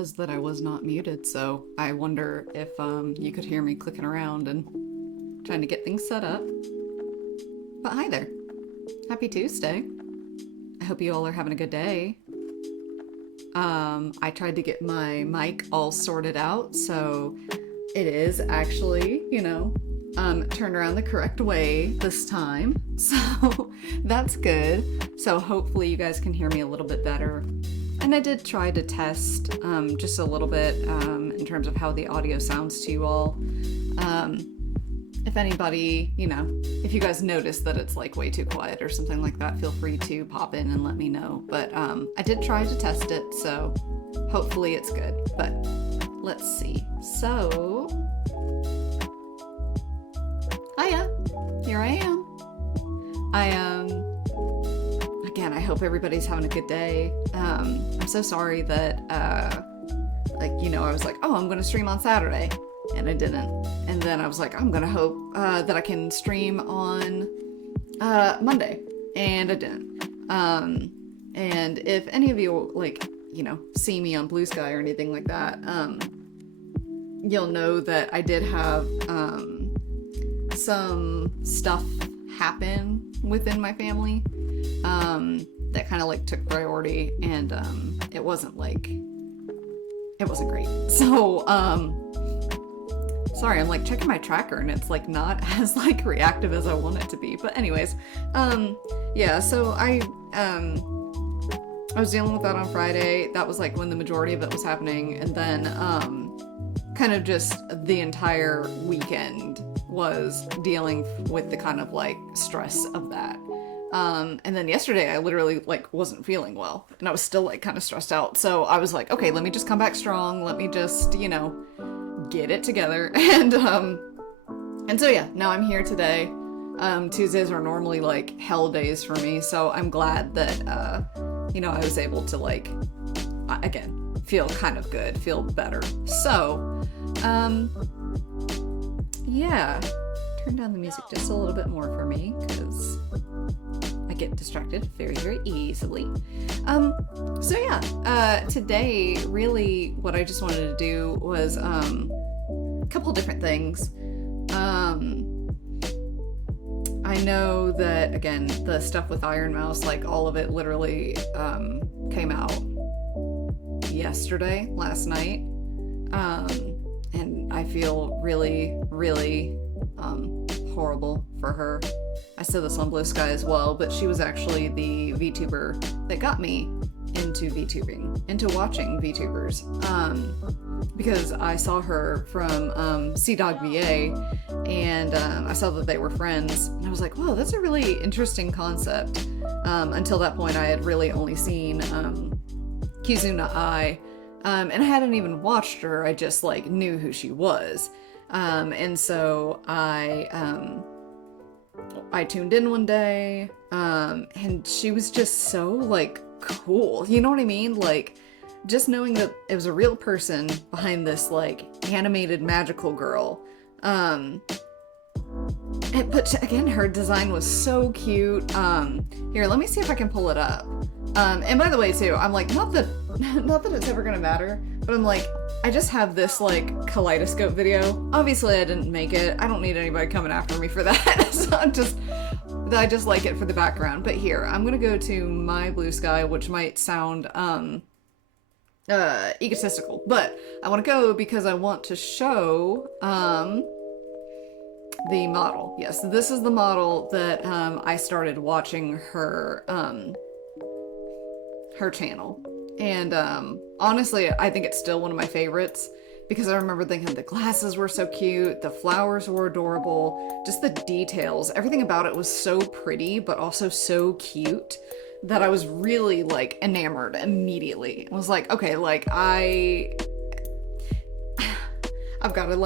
was that I was not muted, so I wonder if you could hear me clicking around and trying to get things set up. But hi there. Happy Tuesday. I hope you all are having a good day. I tried to get my mic all sorted out, so it is actually, turned around the correct way this time. So that's good. So hopefully you guys can hear me a little bit better. And I did try to test just a little bit in terms of how the audio sounds to you all. If anybody, if you guys notice that it's like way too quiet or something like that, feel free to pop in and let me know. But I did try to test it, so hopefully it's good. But let's see. So, hiya, here I am. Again, I hope everybody's having a good day. I'm so sorry that, I was like, oh, I'm going to stream on Saturday, and I didn't. And then I was like, I'm going to hope that I can stream on Monday, and I didn't. And if any of you, see me on Blue Sky or anything like that, you'll know that I did have some stuff happen within my family that kind of took priority, and it wasn't great. So sorry, I'm checking my tracker and it's not as reactive as I want it to be. But anyways, yeah, so I was dealing with that on Friday. That was when the majority of it was happening, and then kind of just the entire weekend was dealing with the kind of stress of that. And then yesterday I literally wasn't feeling well, and I was still kind of stressed out. So I was like, okay, let me just come back strong. Let me just, get it together. And so yeah, now I'm here today. Tuesdays are normally hell days for me. So I'm glad that, I was able to again, feel kind of good, feel better. So, yeah, turn down the music just a little bit more for me, because I get distracted very, very easily. So yeah, today really what I just wanted to do was a couple different things. I know that, again, the stuff with Iron Mouse, all of it literally came out last night. And I feel really, really horrible for her. I said this on Blue Sky as well, but she was actually the VTuber that got me into VTubing, into watching VTubers, because I saw her from CDogVA, and I saw that they were friends, and I was like, whoa, that's a really interesting concept. Until that point, I had really only seen Kizuna Ai, and I hadn't even watched her, I just knew who she was. And so I tuned in one day, and she was just so cool, you know what I mean? Just knowing that it was a real person behind this animated magical girl. But again, her design was so cute. Here, let me see if I can pull it up. And by the way, too, I'm not that it's ever gonna matter, but I'm I just have this kaleidoscope video. Obviously I didn't make it. I don't need anybody coming after me for that. So I just like it for the background. But here, I'm gonna go to my Blue Sky, which might sound egotistical, but I want to go because I want to show the model. Yes, this is the model that I started watching her channel. And honestly, I think it's still one of my favorites, because I remember thinking the glasses were so cute, the flowers were adorable, just the details, everything about it was so pretty, but also so cute, that I was really enamored immediately. I was like, okay, I've got to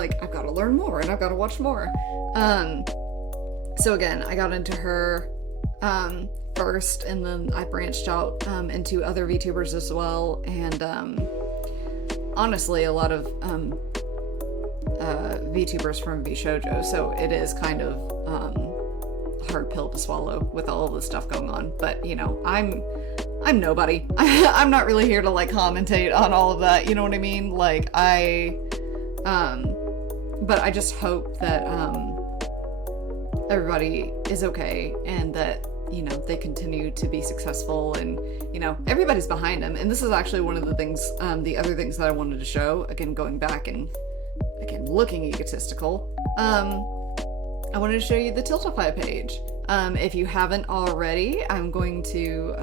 learn more, and I've got to watch more. So again, I got into her first, and then I branched out into other VTubers as well, and honestly, a lot of VTubers from VShojo, so it is kind of a hard pill to swallow with all of the stuff going on. But I'm I'm nobody. I'm not really here to like commentate on all of that, you know what I mean? Like but I just hope that everybody is okay and that, you know, they continue to be successful and, you know, everybody's behind them. And this is actually one of the things, the other things that I wanted to show, again, going back and, again, looking egotistical, I wanted to show you the Tiltify page. If you haven't already, I'm going to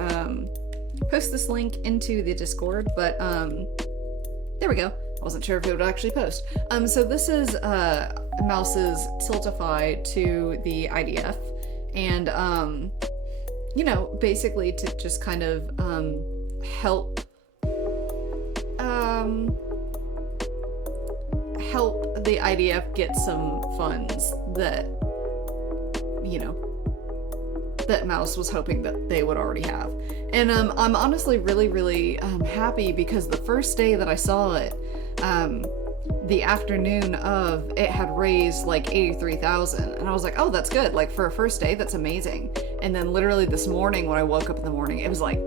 post this link into the Discord, but there we go. I wasn't sure if it would actually post. So this is Mouse's Tiltify to the IDF, and you know, basically to just kind of help the IDF get some funds that, you know, that Mouse was hoping that they would already have. And I'm honestly really happy because the first day that I saw it, the afternoon of, it had raised like 83,000, and I was like, oh, that's good. Like for a first day, that's amazing. And then literally this morning when I woke up in the morning, it was like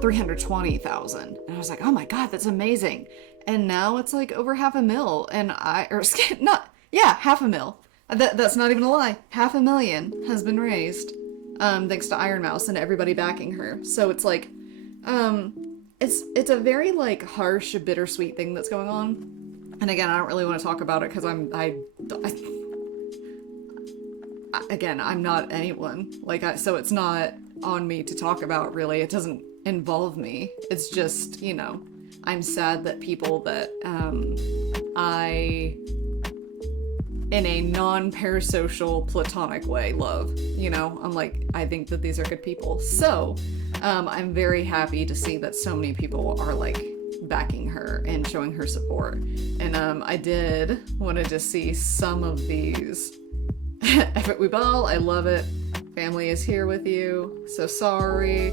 320,000, and I was like, oh my god, that's amazing. And now it's like over $500,000, and $500,000. That's not even a lie. $500,000 has been raised, thanks to Iron Mouse and everybody backing her. So it's like, it's a very like harsh, bittersweet thing that's going on. And again, I don't really want to talk about it because again, I'm not anyone. Like, so it's not on me to talk about, really. It doesn't involve me. It's just, you know, I'm sad that people that I, in a non-parasocial platonic way, love, you know, I'm like, I think that these are good people. So I'm very happy to see that so many people are like backing her and showing her support. And I did want to just see some of these. Effort we ball, I love it. Family is here with you. So sorry.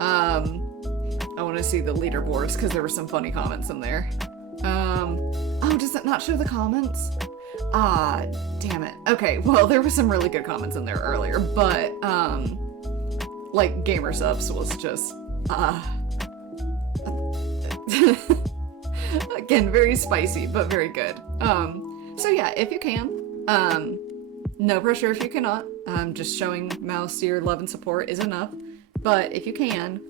I want to see the leaderboards because there were some funny comments in there. Oh, does that not show the comments? Ah, damn it. Okay, well, there were some really good comments in there earlier, but like Gamer Subs was just again, very spicy, but very good. So yeah, if you can, no pressure if you cannot. Just showing Mouse your love and support is enough. But if you can,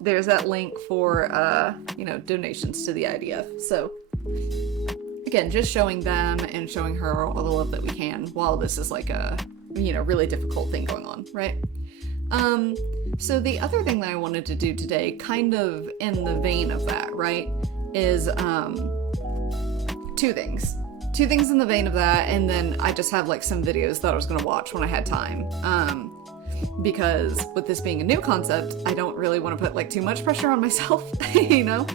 there's that link for, you know, donations to the IDF. So again, just showing them and showing her all the love that we can while this is like a, you know, really difficult thing going on, right? So the other thing that I wanted to do today, kind of in the vein of that, right, is two things. Two things in the vein of that, and then I just have like some videos that I was gonna watch when I had time. Because with this being a new concept, I don't really want to put like too much pressure on myself, you know?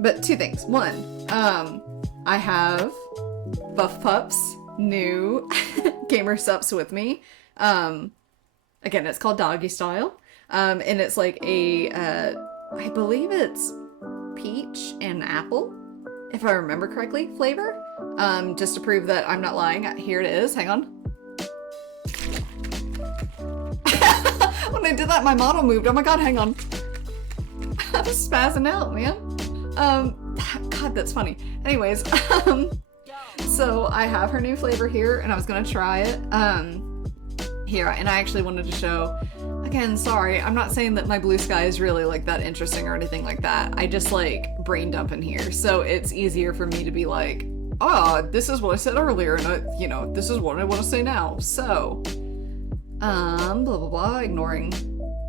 But two things. One, I have Buff Pup's new Gamer Sups with me. Again, it's called Doggy Style. And it's like a, I believe it's peach and apple, if I remember correctly, flavor. Just to prove that I'm not lying, here it is, hang on. When I did that, my model moved, oh my god, hang on. I was spazzing out, man. God, that's funny. Anyways, so I have her new flavor here, and I was gonna try it, here, and I actually wanted to show, again, sorry, I'm not saying that my blue sky is really like that interesting or anything like that. I just like brain dump in here, so it's easier for me to be like, oh, this is what I said earlier, and I, you know, this is what I want to say now. So, blah blah blah, ignoring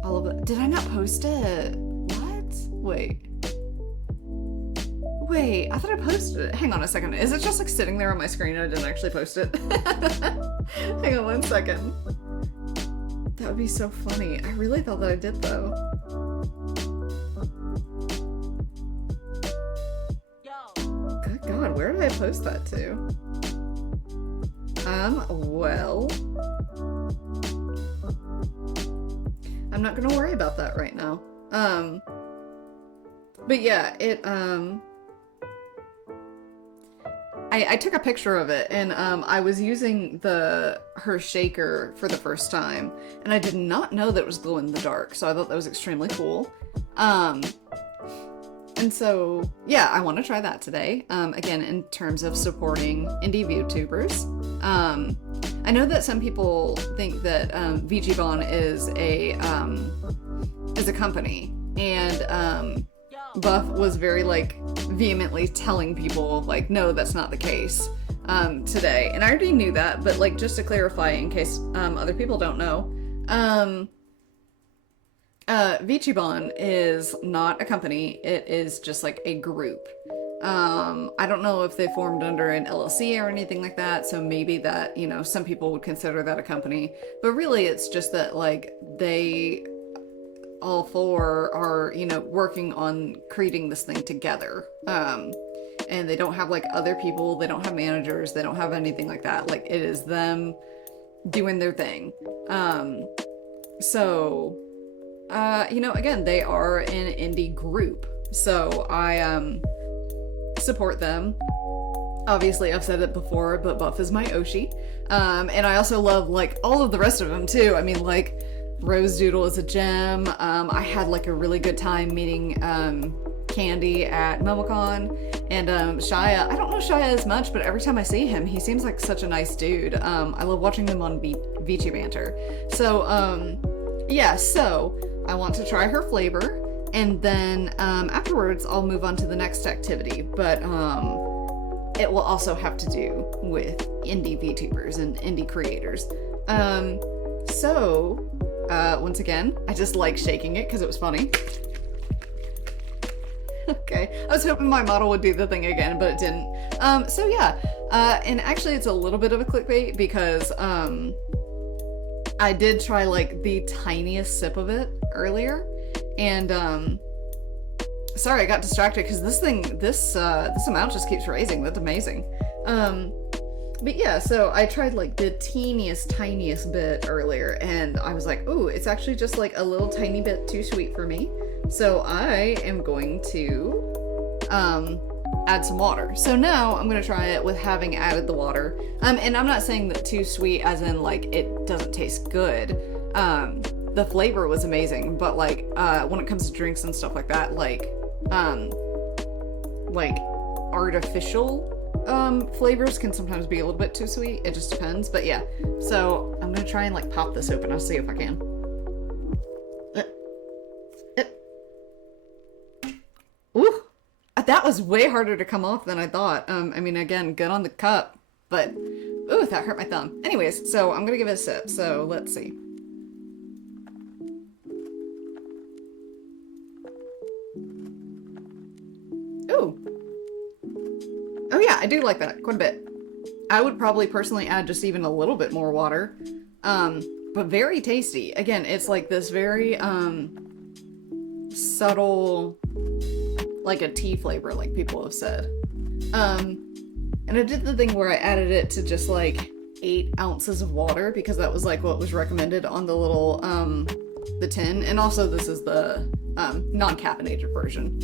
all of it. Did I not post it? What? Wait, I thought I posted it. Hang on a second. Is it just like sitting there on my screen and I didn't actually post it? Hang on 1 second. That would be so funny. I really thought that I did though. Good God, where did I post that to? Well, I'm not gonna worry about that right now. But yeah, I took a picture of it, and I was using her shaker for the first time, and I did not know that it was glow in the dark, so I thought that was extremely cool. And so, yeah, I want to try that today. Again, in terms of supporting indie VTubers. I know that some people think that VGBon is a company, and Buff was very like vehemently telling people like, no, that's not the case today. And I already knew that, but like just to clarify in case other people don't know, VGBon is not a company. It is just like a group. I don't know if they formed under an LLC or anything like that, so maybe that, you know, some people would consider that a company, but really it's just that like they all four are, you know, working on creating this thing together. And they don't have like other people, they don't have managers, they don't have anything like that. Like it is them doing their thing. You know, again, they are an indie group, so I support them. Obviously, I've said it before, but Buff is my Oshi. And I also love like all of the rest of them too. I mean, like Rose Doodle is a gem. I had like a really good time meeting Candy at MomoCon, and Shia. I don't know Shia as much, but every time I see him, he seems like such a nice dude. I love watching them on VT Banter. So yeah, so I want to try her flavor, and then afterwards I'll move on to the next activity, but it will also have to do with indie VTubers and indie creators. Once again, I just like shaking it because it was funny. Okay, I was hoping my model would do the thing again, but it didn't. So yeah, and actually it's a little bit of a clickbait because I did try like the tiniest sip of it earlier, and sorry, I got distracted because this amount just keeps raising. That's amazing. But yeah, so I tried like the tiniest bit earlier, and I was like, ooh, it's actually just like a little tiny bit too sweet for me. So I am going to add some water. So now I'm gonna try it with having added the water. And I'm not saying that too sweet as in like it doesn't taste good. The flavor was amazing, but like when it comes to drinks and stuff like that, like artificial flavors can sometimes be a little bit too sweet. It just depends. But yeah, so I'm gonna try and like pop this open. I'll see if I can. Ooh, that was way harder to come off than I thought. I mean, again, good on the cup, but ooh, that hurt my thumb. Anyways, so I'm gonna give it a sip. So let's see. Ooh. Oh yeah, I do like that quite a bit. I would probably personally add just even a little bit more water. But very tasty. Again, it's like this very subtle, like a tea flavor, like people have said. And I did the thing where I added it to just like 8 ounces of water because that was like what was recommended on the little the tin. And also this is the non-caffeinated version.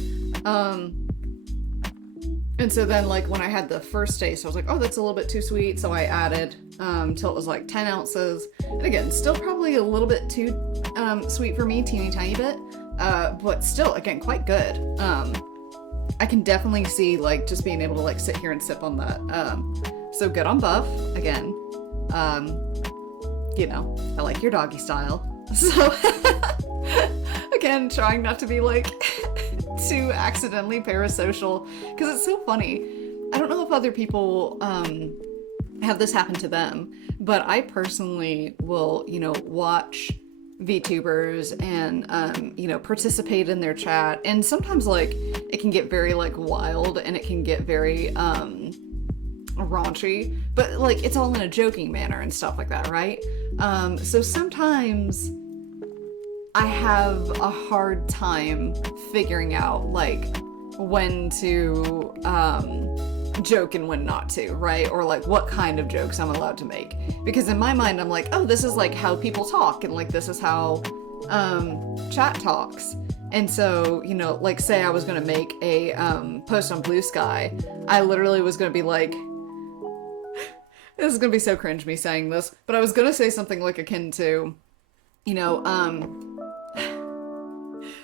And so then like when I had the first taste, I was like, oh, that's a little bit too sweet. So I added till it was like 10 ounces. And again, still probably a little bit too sweet for me, teeny tiny bit. But still, again, quite good. I can definitely see like just being able to like sit here and sip on that. So good on Buff, again. You know, I like your doggy style. So again, trying not to be like too accidentally parasocial, because it's so funny. I don't know if other people have this happen to them, but I personally will, you know, watch VTubers and you know, participate in their chat, and sometimes like it can get very like wild and it can get very raunchy, but like it's all in a joking manner and stuff like that, right? So sometimes I have a hard time figuring out like when to joke and when not to, right? Or like what kind of jokes I'm allowed to make. Because in my mind, I'm like, oh, this is like how people talk, and like this is how chat talks. And so, you know, like say I was gonna make a post on Blue Sky, I literally was gonna be like, This is gonna be so cringe me saying this, but I was gonna say something like akin to, you know,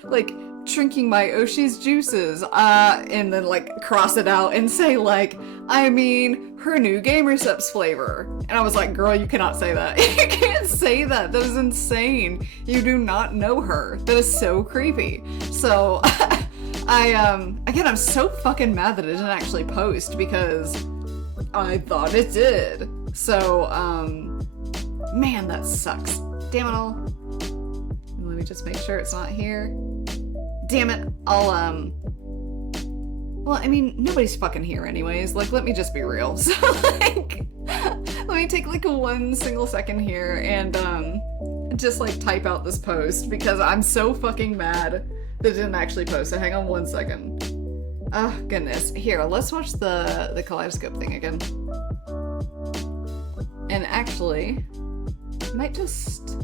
like drinking my Oshi's juices, and then like cross it out and say like, I mean, her new Gamersupps flavor. And I was like, girl, you cannot say that. You can't say that. That is insane. You do not know her. That is so creepy. So again, I'm so fucking mad that it didn't actually post because I thought it did. So, man, that sucks. Damn it all. Let me just make sure it's not here. Damn it. Well, I mean, nobody's fucking here anyways. Like, let me just be real. So, like, let me take like 1 single second here and, just like type out this post because I'm so fucking mad that it didn't actually post. So hang on 1 second. Oh, goodness. Here, let's watch the kaleidoscope thing again. And actually, I might just...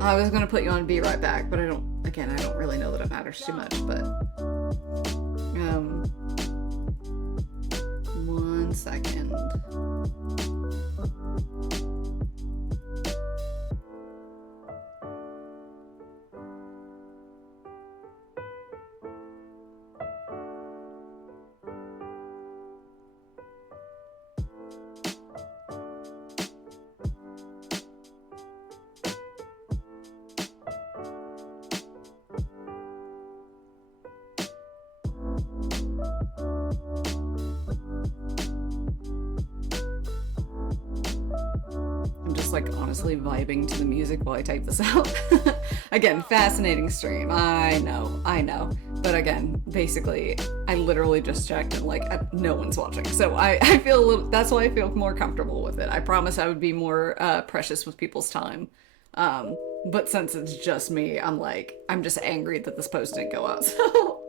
I was gonna put you on Be Right Back, but I don't really know that it matters too much, but... 1 second. Like honestly vibing to the music while I type this out. Again, fascinating stream. I know. But again, basically, I literally just checked and like no one's watching. So I feel a little, that's why I feel more comfortable with it. I promise I would be more precious with people's time. But since it's just me, I'm just angry that this post didn't go out. So,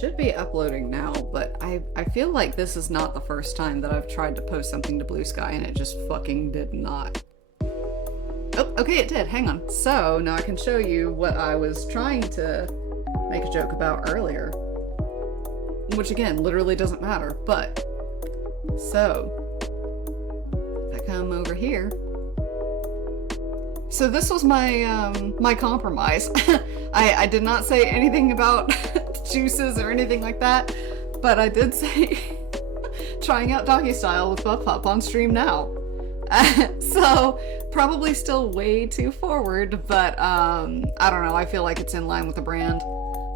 should be uploading now, but I feel like this is not the first time that I've tried to post something to Blue Sky and it just fucking did not. Oh, okay, it did. Hang on. So now I can show you what I was trying to make a joke about earlier, which again, literally doesn't matter, but so if I come over here. So this was my my compromise. I did not say anything about juices or anything like that, but I did say trying out doggy style with Buff Pup on stream now. So probably still way too forward, but I don't know, I feel like it's in line with the brand.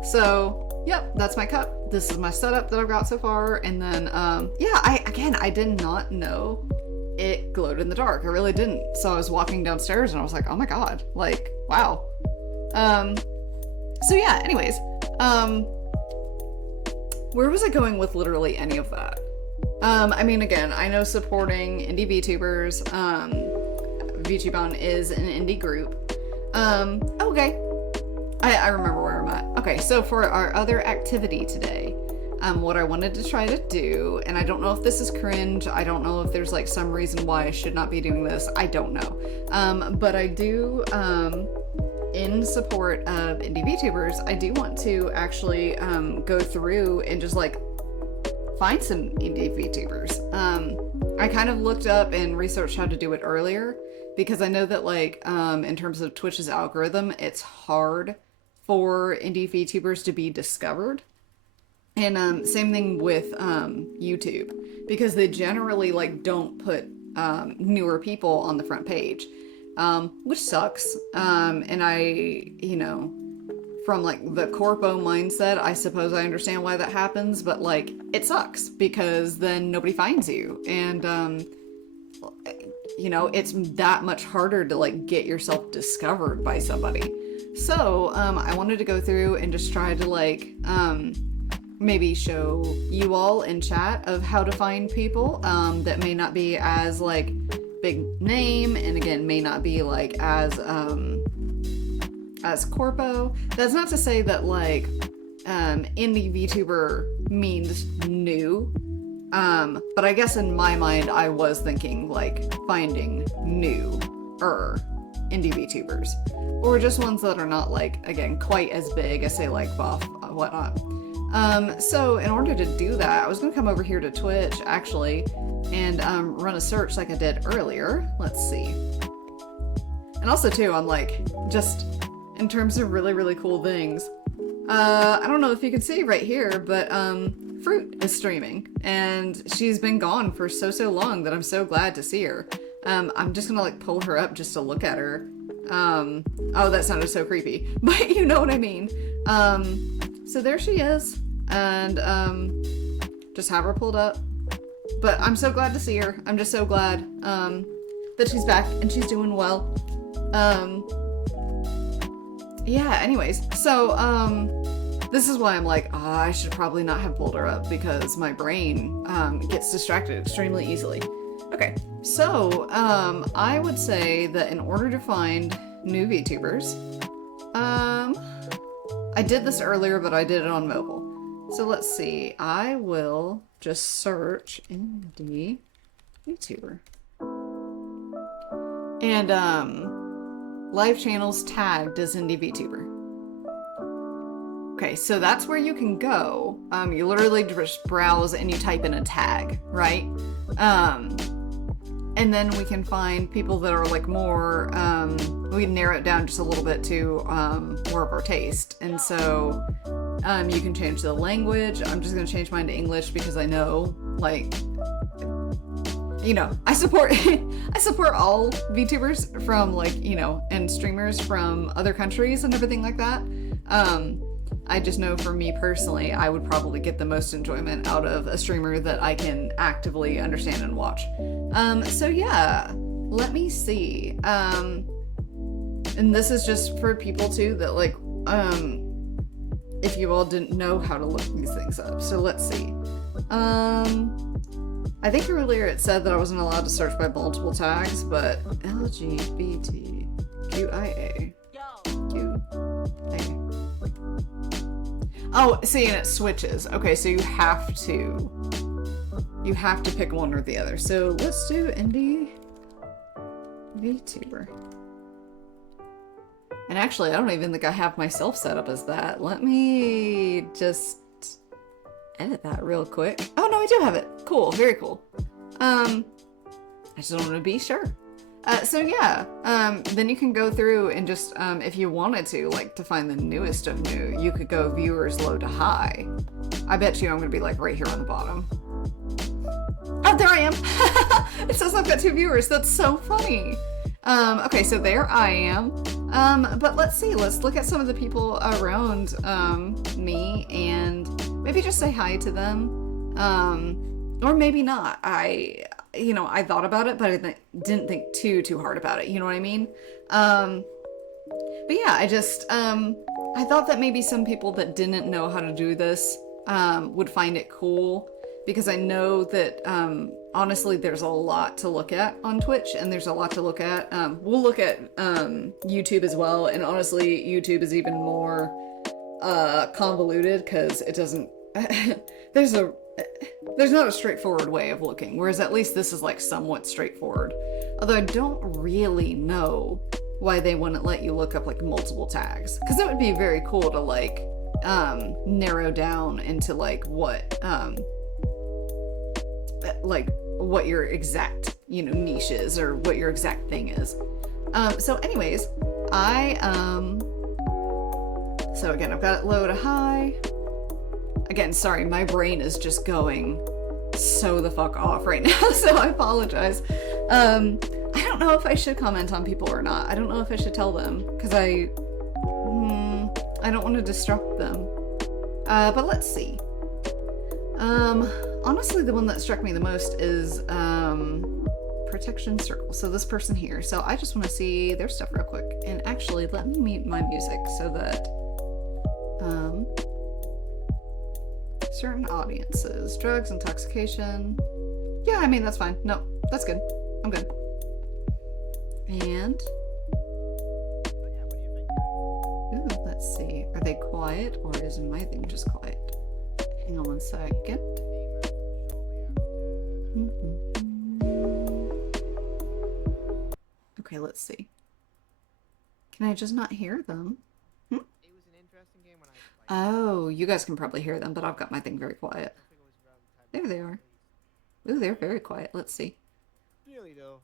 So yep, that's my cup. This is my setup that I've got so far, and then yeah, I did not know it glowed in the dark. I really didn't. So I was walking downstairs and I was like, oh my god, like, wow. So yeah, anyways, where was I going with literally any of that? I mean, again, I know supporting indie VTubers, VTubon is an indie group. Okay. I remember where I'm at. Okay, so for our other activity today, what I wanted to try to do, and I don't know if this is cringe, I don't know if there's like some reason why I should not be doing this, I don't know. But I do, in support of indie VTubers, I do want to actually go through and just like find some indie VTubers. I kind of looked up and researched how to do it earlier, because I know that like in terms of Twitch's algorithm, it's hard for indie VTubers to be discovered. And same thing with YouTube, because they generally like don't put newer people on the front page, which sucks. And I, you know, from like the corpo mindset, I suppose I understand why that happens, but like it sucks because then nobody finds you, and you know, it's that much harder to like get yourself discovered by somebody. So I wanted to go through and just try to like maybe show you all in chat of how to find people that may not be as like big name, and again may not be like as corpo. That's not to say that like indie VTuber means new, but I guess in my mind I was thinking like finding new indie VTubers, or just ones that are not like, again, quite as big as say like Buff, whatnot. So in order to do that, I was gonna come over here to Twitch actually and run a search like I did earlier. Let's see. And also too, I'm like, just in terms of really, really cool things, I don't know if you can see right here, but Fruit is streaming, and she's been gone for so long that I'm so glad to see her. I'm just gonna like pull her up just to look at her. Oh, that sounded so creepy, but you know what I mean. So there she is, and just have her pulled up. But I'm so glad to see her. I'm just so glad that she's back and she's doing well. Yeah, anyways, so this is why I'm like, I should probably not have pulled her up, because my brain gets distracted extremely easily. Okay, so I would say that in order to find new VTubers, I did this earlier, but I did it on mobile. So let's see, I will just search indie VTuber. And live channels tagged as indie VTuber. Okay, so that's where you can go. You literally just browse and you type in a tag, right? And then we can find people that are like more, we can narrow it down just a little bit to more of our taste. And so you can change the language. I'm just gonna change mine to English because I know, like, you know, I support I support all VTubers from like, you know, and streamers from other countries and everything like that. I just know for me personally, I would probably get the most enjoyment out of a streamer that I can actively understand and watch. So yeah, let me see. And this is just for people too that like, if you all didn't know how to look these things up. So let's see. I think earlier it said that I wasn't allowed to search by multiple tags, but LGBTQIA. Oh, see, and it switches. Okay, so you have to pick one or the other. So let's do indie VTuber. And actually, I don't even think I have myself set up as that. Let me just edit that real quick. Oh no, I do have it. Cool, very cool. I just want to be sure. So yeah, then you can go through and just, if you wanted to, like, to find the newest of new, you could go viewers low to high. I bet you I'm gonna be like right here on the bottom. Oh, there I am. It says I've got 2 viewers. That's so funny. Okay, so there I am. But let's see, let's look at some of the people around me and maybe just say hi to them. Or maybe not. You know, I thought about it, but I didn't think too hard about it. You know what I mean? But yeah, I just, I thought that maybe some people that didn't know how to do this, would find it cool, because I know that, honestly, there's a lot to look at on Twitch, and there's a lot to look at. We'll look at, YouTube as well, and honestly, YouTube is even more, convoluted, because it doesn't, there's not a straightforward way of looking, whereas at least this is like somewhat straightforward. Although I don't really know why they wouldn't let you look up like multiple tags, because it would be very cool to like narrow down into like what your exact, you know, niche is, or what your exact thing is. So anyways, so again, I've got it low to high. Again, sorry, my brain is just going so the fuck off right now, so I apologize. I don't know if I should comment on people or not. I don't know if I should tell them, because I don't want to disrupt them. But let's see. Honestly, the one that struck me the most is Protection Circle. So this person here. So I just want to see their stuff real quick. And actually, let me mute my music so that Certain audiences. Drugs, intoxication. Yeah, I mean, that's fine. No, that's good. I'm good. And... ooh, let's see. Are they quiet or is my thing just quiet? Hang on one second. Okay, let's see. Can I just not hear them? Hmm? Oh, you guys can probably hear them, but I've got my thing very quiet. There they are. Ooh, they're very quiet. Let's see. Really though,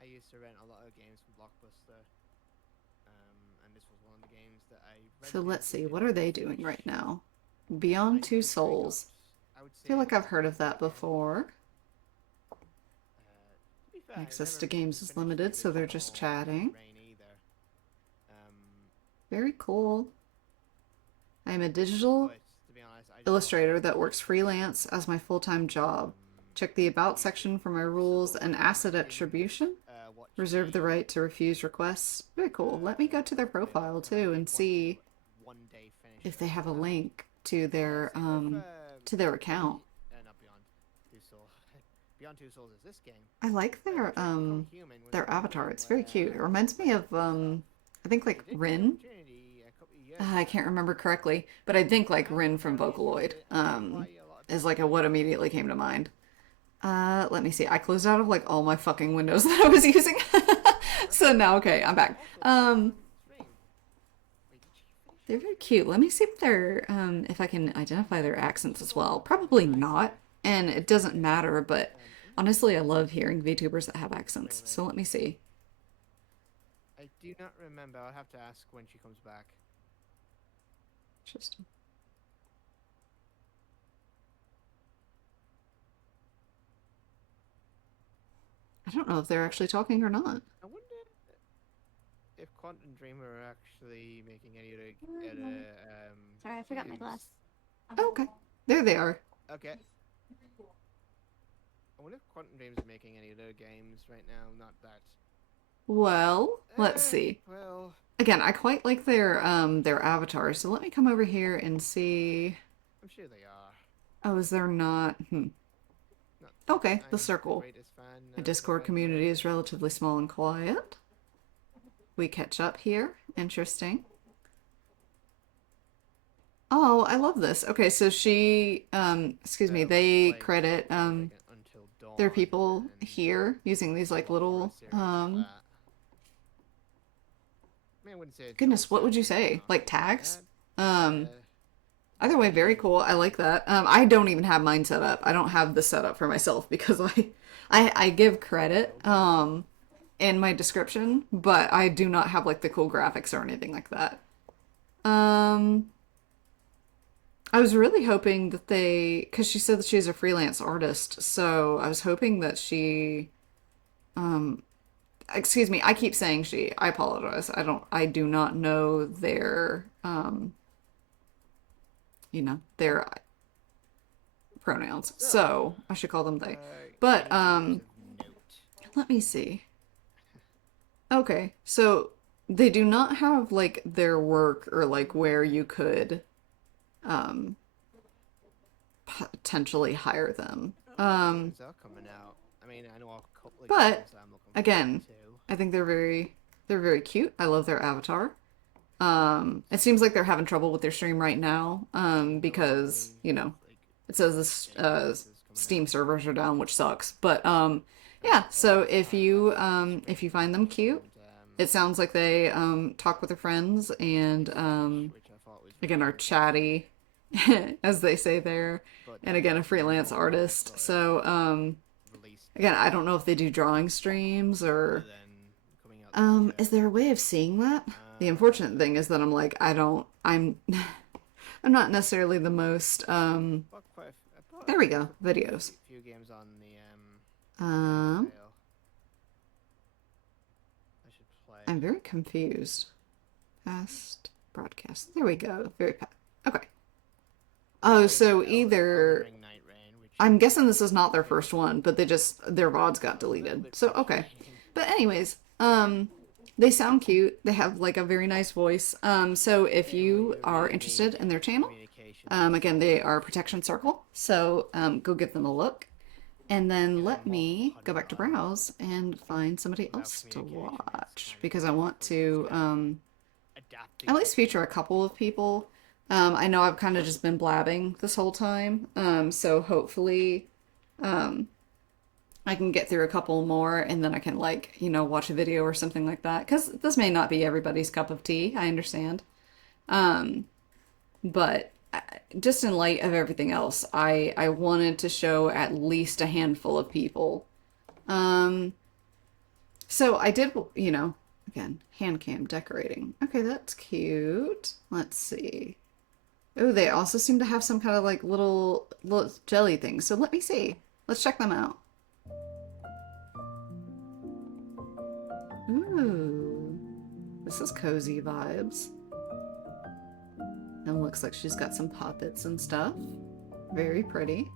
I used to rent a lot of games from Blockbuster, and this was one of the games that I rented. So let's see. What are they doing right now? Beyond Two Souls. I feel like I've heard of that before. Access to games is limited, so they're just chatting. Very cool. I am a digital illustrator that works freelance as my full-time job. Check the About section for my rules and asset attribution. Reserve the right to refuse requests. Very cool. Let me go to their profile too and see if they have a link to their account. Beyond Two Souls is this game. I like their avatar. It's very cute. It reminds me of I think like Rin. I can't remember correctly, but I think like Rin from Vocaloid is like what immediately came to mind. Let me see. I closed out of like all my fucking windows that I was using. So now, okay, I'm back. They're very cute. Let me see if they're if I can identify their accents as well. Probably not, and it doesn't matter, but honestly, I love hearing VTubers that have accents. So let me see. I do not remember. I'll have to ask when she comes back. Interesting. I don't know if they're actually talking or not. I wonder if Quantum Dreamer are actually making any other sorry, I forgot my glass. Oh, okay. There they are. Okay. I wonder if Quantum Dreams are making any other games right now. Not that. Well, let's see. Well, again, I quite like their avatars, so let me come over here and see. I'm sure they are. Oh, is there not? Okay, the circle. The Discord community is relatively small and quiet. We catch up here. Interesting. Oh, I love this. Okay, so she, excuse me, they credit, their people here using these, like, little, goodness, what would you say? Like, tags? Either way, very cool. I like that. I don't even have mine set up. I don't have this set up for myself because I give credit, in my description, but I do not have, like, the cool graphics or anything like that. I was really hoping that because she said that she's a freelance artist, so I was hoping that she, excuse me, I keep saying she, I apologize. I do not know their, their pronouns, so I should call them they. But, let me see. Okay, so they do not have, like, their work or, like, where you could, potentially hire them. But again, I think they're very cute. I love their avatar. It seems like they're having trouble with their stream right now, because, it says this, Steam servers are down, which sucks. But, yeah, so if you find them cute, it sounds like they, talk with their friends and, again, are chatty, as they say there, and again, a freelance artist. So, again, I don't know if they do drawing streams or, is there a way of seeing that? The unfortunate thing is that I'm not necessarily the most, there we go, videos. I'm very confused. Past broadcast. There we go. Okay. Oh, so either... I'm guessing this is not their first one, but their VODs got deleted. So, okay. But anyways, they sound cute. They have, like, a very nice voice. So if you are interested in their channel, Again, they are Protection Circle, so go give them a look. And then let me go back to browse and find somebody else to watch because I want to at least feature a couple of people. I know I've kind of just been blabbing this whole time, so hopefully I can get through a couple more and then I can like, watch a video or something like that. Because this may not be everybody's cup of tea, I understand. But just in light of everything else, I wanted to show at least a handful of people. So I did, again, hand cam decorating. Okay, that's cute. Let's see. Oh, they also seem to have some kind of like little jelly things. So let me see. Let's check them out. Ooh, this is cozy vibes. And looks like she's got some puppets and stuff. Very pretty.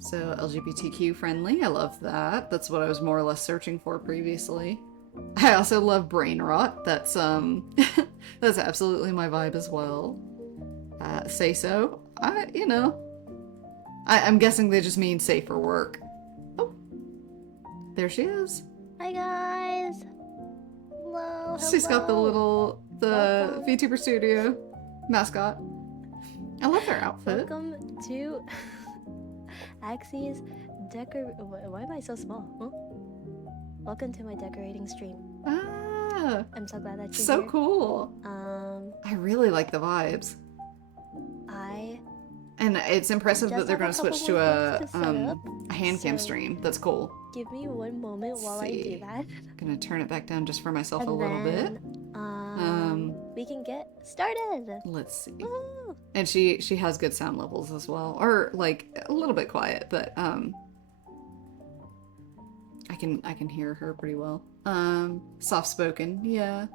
So LGBTQ friendly, I love that. That's what I was more or less searching for previously. I also love brain rot. That's that's absolutely my vibe as well. Say so. I'm guessing they just mean safe for work. Oh, there she is. Hi guys. Hello. She's got the Welcome. VTuber Studio mascot. I love their outfit. Welcome to Axie's Why am I so small? Huh? Welcome to my decorating stream. Ah, I'm so glad that you're so here. cool. I really like the vibes. And it's impressive that just they're have going a to switch couple to more things to set up, a hand cam so stream. That's cool. give me one moment while I do that. Gonna turn it back down just for myself And a little bit. We can get started. Let's see. Woo! And she has good sound levels as well, or like a little bit quiet, but I can hear her pretty well. Soft spoken, yeah.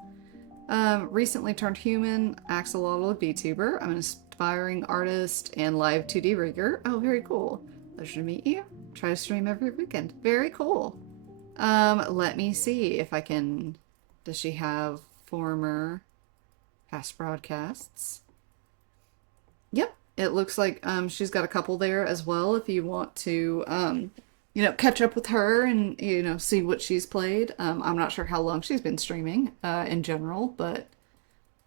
Recently turned human, axolotl VTuber. I'm an aspiring artist and live 2D rigger. Oh, very cool. Pleasure to meet you. Try to stream every weekend. Very cool. Let me see if I can. Does she have former past broadcasts? Yep. It looks like she's got a couple there as well if you want to catch up with her and see what she's played. I'm not sure how long she's been streaming in general, but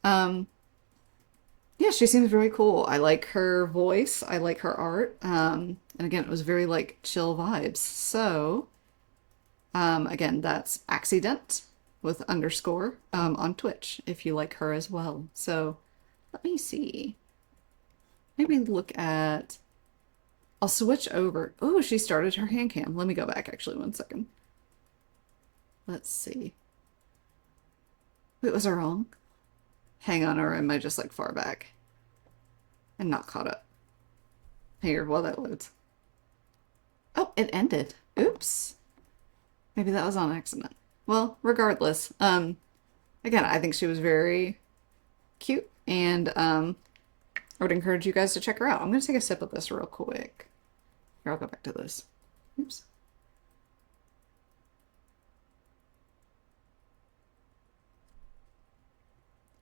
yeah, she seems very cool. I like her voice. I like her art. And again, it was very like chill vibes. So again, that's Accident with _ on Twitch if you like her as well. So let me see. Maybe look at. I'll switch over. Oh, she started her hand cam. Let me go back actually 1 second. Let's see. Wait, was I wrong? Hang on, or am I just like far back and not caught up? Here, while that loads. Oh, it ended. Oops. Maybe that was on accident. Well, regardless, again, I think she was very cute, and I would encourage you guys to check her out. I'm gonna take a sip of this real quick. Here, I'll go back to this. Oops.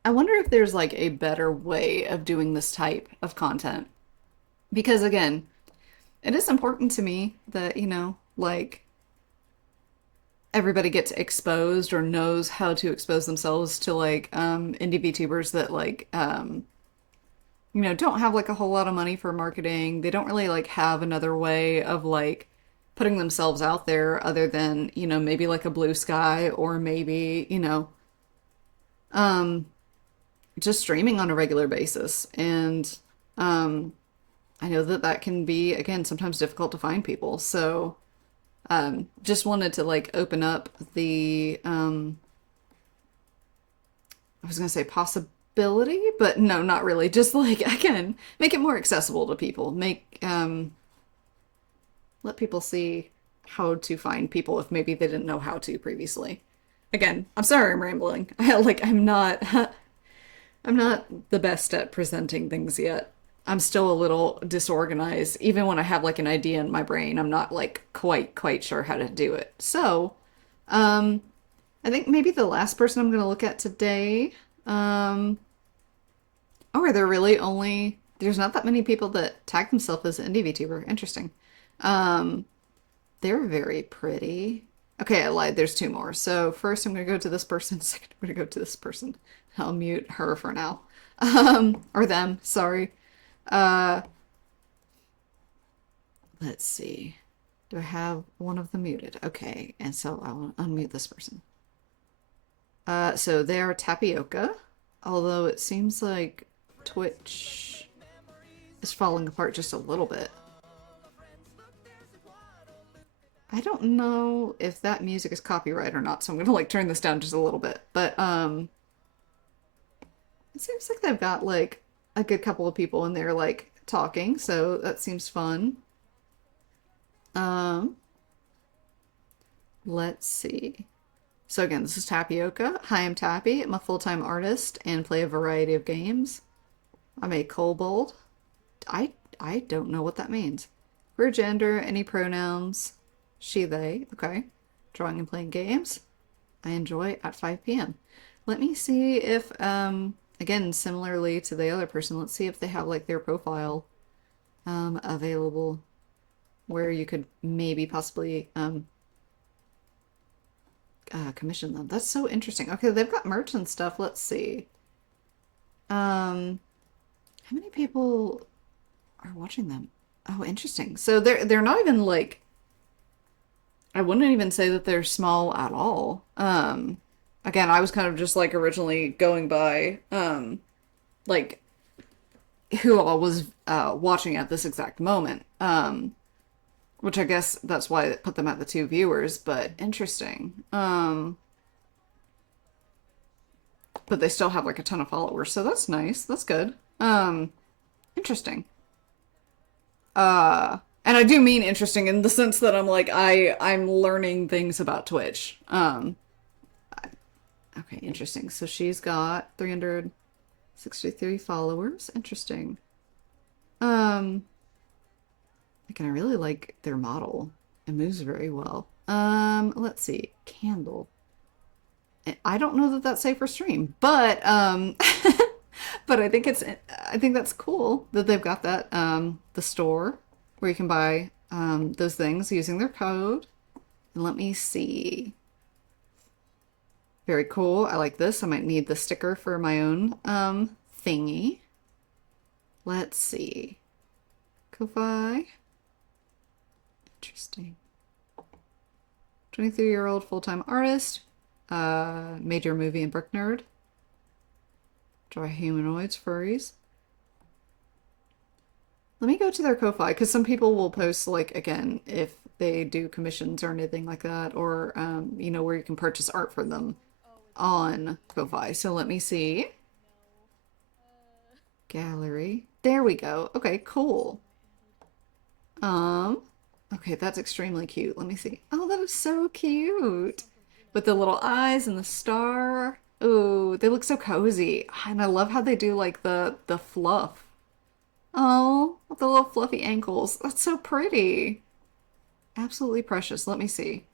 I wonder if there's like a better way of doing this type of content. Because again, it is important to me that, like everybody gets exposed or knows how to expose themselves to like indie VTubers that like don't have like a whole lot of money for marketing. They don't really like have another way of like putting themselves out there other than, maybe like a Blue Sky or maybe, just streaming on a regular basis. And I know that can be, again, sometimes difficult to find people. So just wanted to like open up the I was gonna say possibility, but no, not really. Just like, again, make it more accessible to people. Let people see how to find people if maybe they didn't know how to previously. Again, I'm sorry I'm rambling. I'm not the best at presenting things yet. I'm still a little disorganized. Even when I have like an idea in my brain, I'm not like quite sure how to do it. So, I think maybe the last person I'm going to look at today, oh, are there really only There's not that many people that tag themselves as an indie VTuber. Interesting. Um, they're very pretty. Okay, I lied. There's two more. So first I'm gonna go to this person. Second, I'm gonna go to this person. I'll mute her for now. Or them. Sorry. Uh, let's see. Do I have one of them muted? Okay, and so I'll unmute this person. So they are Tapioca, although it seems like Twitch is falling apart just a little bit. I don't know if that music is copyright or not, so I'm gonna like turn this down just a little bit. But it seems like they've got like a good couple of people in there like talking, so that seems fun. Let's see. So again, this is Tapioca. Hi, I'm Tappy. I'm a full-time artist and play a variety of games. I'm a kobold. I don't know what that means. Queer gender, any pronouns, she, they. Okay. Drawing and playing games. I enjoy at 5 p.m. Let me see if, again, similarly to the other person, let's see if they have like their profile available where you could maybe possibly commission them. That's so interesting. Okay, they've got merch and stuff. Let's see. How many people are watching them? Oh, interesting. So they're not even like, I wouldn't even say that they're small at all. Again, I was kind of just like originally going by like who all was watching at this exact moment. Which I guess that's why it put them at the 2 viewers, but interesting. But they still have like a ton of followers, so that's nice. That's good. Interesting. And I do mean interesting in the sense that I'm like I'm learning things about Twitch. Okay, interesting. So she's got 363 followers. Interesting. Again, I really like their model. It moves very well. Let's see. Candle. I don't know that that's safe for stream, but but I think that's cool that they've got that the store where you can buy those things using their code. And let me see. Very cool. I like this. I might need the sticker for my own thingy. Let's see. Ko-fi. Interesting. 23-year-old full-time artist. Major movie and brick nerd. Draw humanoids, furries. Let me go to their Ko-fi, because some people will post, like, again, if they do commissions or anything like that, or, you know, where you can purchase art for them on Ko-fi. So let me see. Gallery. There we go. Okay, cool. Okay, that's extremely cute. Let me see. Oh, that is so cute. With the little eyes and the star. Ooh, they look so cozy. And I love how they do like the fluff. Oh, with the little fluffy ankles. That's so pretty. Absolutely precious. Let me see.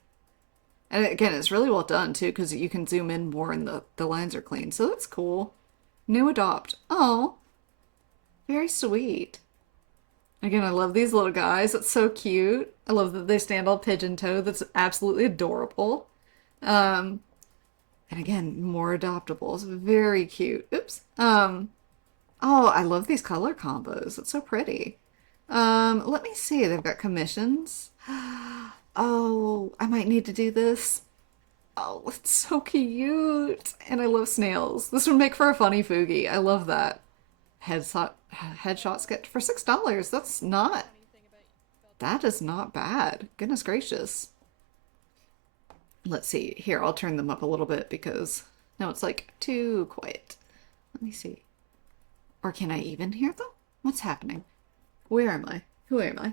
And again, it's really well done too, because you can zoom in more and the lines are clean. So that's cool. New adopt. Oh, very sweet. Again, I love these little guys. It's so cute. I love that they stand all pigeon-toed. That's absolutely adorable. And again, more adoptables. Very cute. Oops. Oh, I love these color combos. It's so pretty. Let me see. They've got commissions. Oh, I might need to do this. Oh, it's so cute. And I love snails. This would make for a funny Fugi. I love that. Headshot sketch for $6. That is not bad. Goodness gracious. Let's see. Here, I'll turn them up a little bit because now it's like too quiet. Let me see. Or can I even hear them? What's happening? Where am I? Who am I?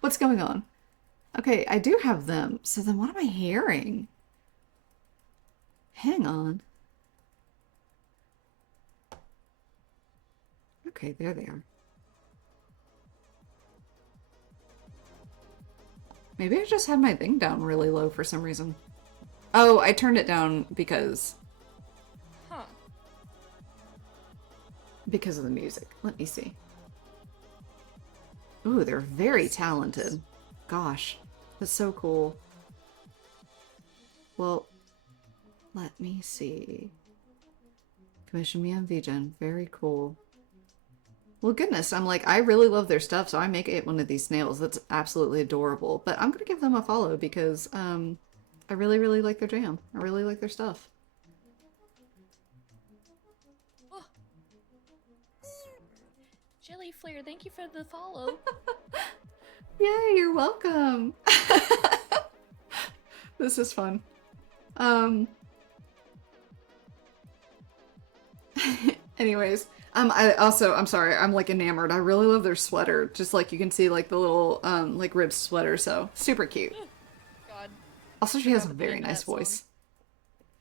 What's going on? Okay, I do have them. So then what am I hearing? Hang on. Okay, there they are. Maybe I just had my thing down really low for some reason. Oh, I turned it down because... Huh. Because of the music. Let me see. Ooh, they're very talented. Gosh, that's so cool. Well, let me see. Commission me on VGen. Very cool. Well, goodness, I'm like, I really love their stuff, so I make it one of these snails. That's absolutely adorable. But I'm gonna give them a follow because I really, really like their jam. I really like their stuff. Oh. Jellyflare, thank you for the follow. Yeah, you're welcome. This is fun. Anyways, I'm sorry, I'm like enamored. I really love their sweater. Just like you can see like the little like ribbed sweater, so super cute. God. Also, she has a very nice voice.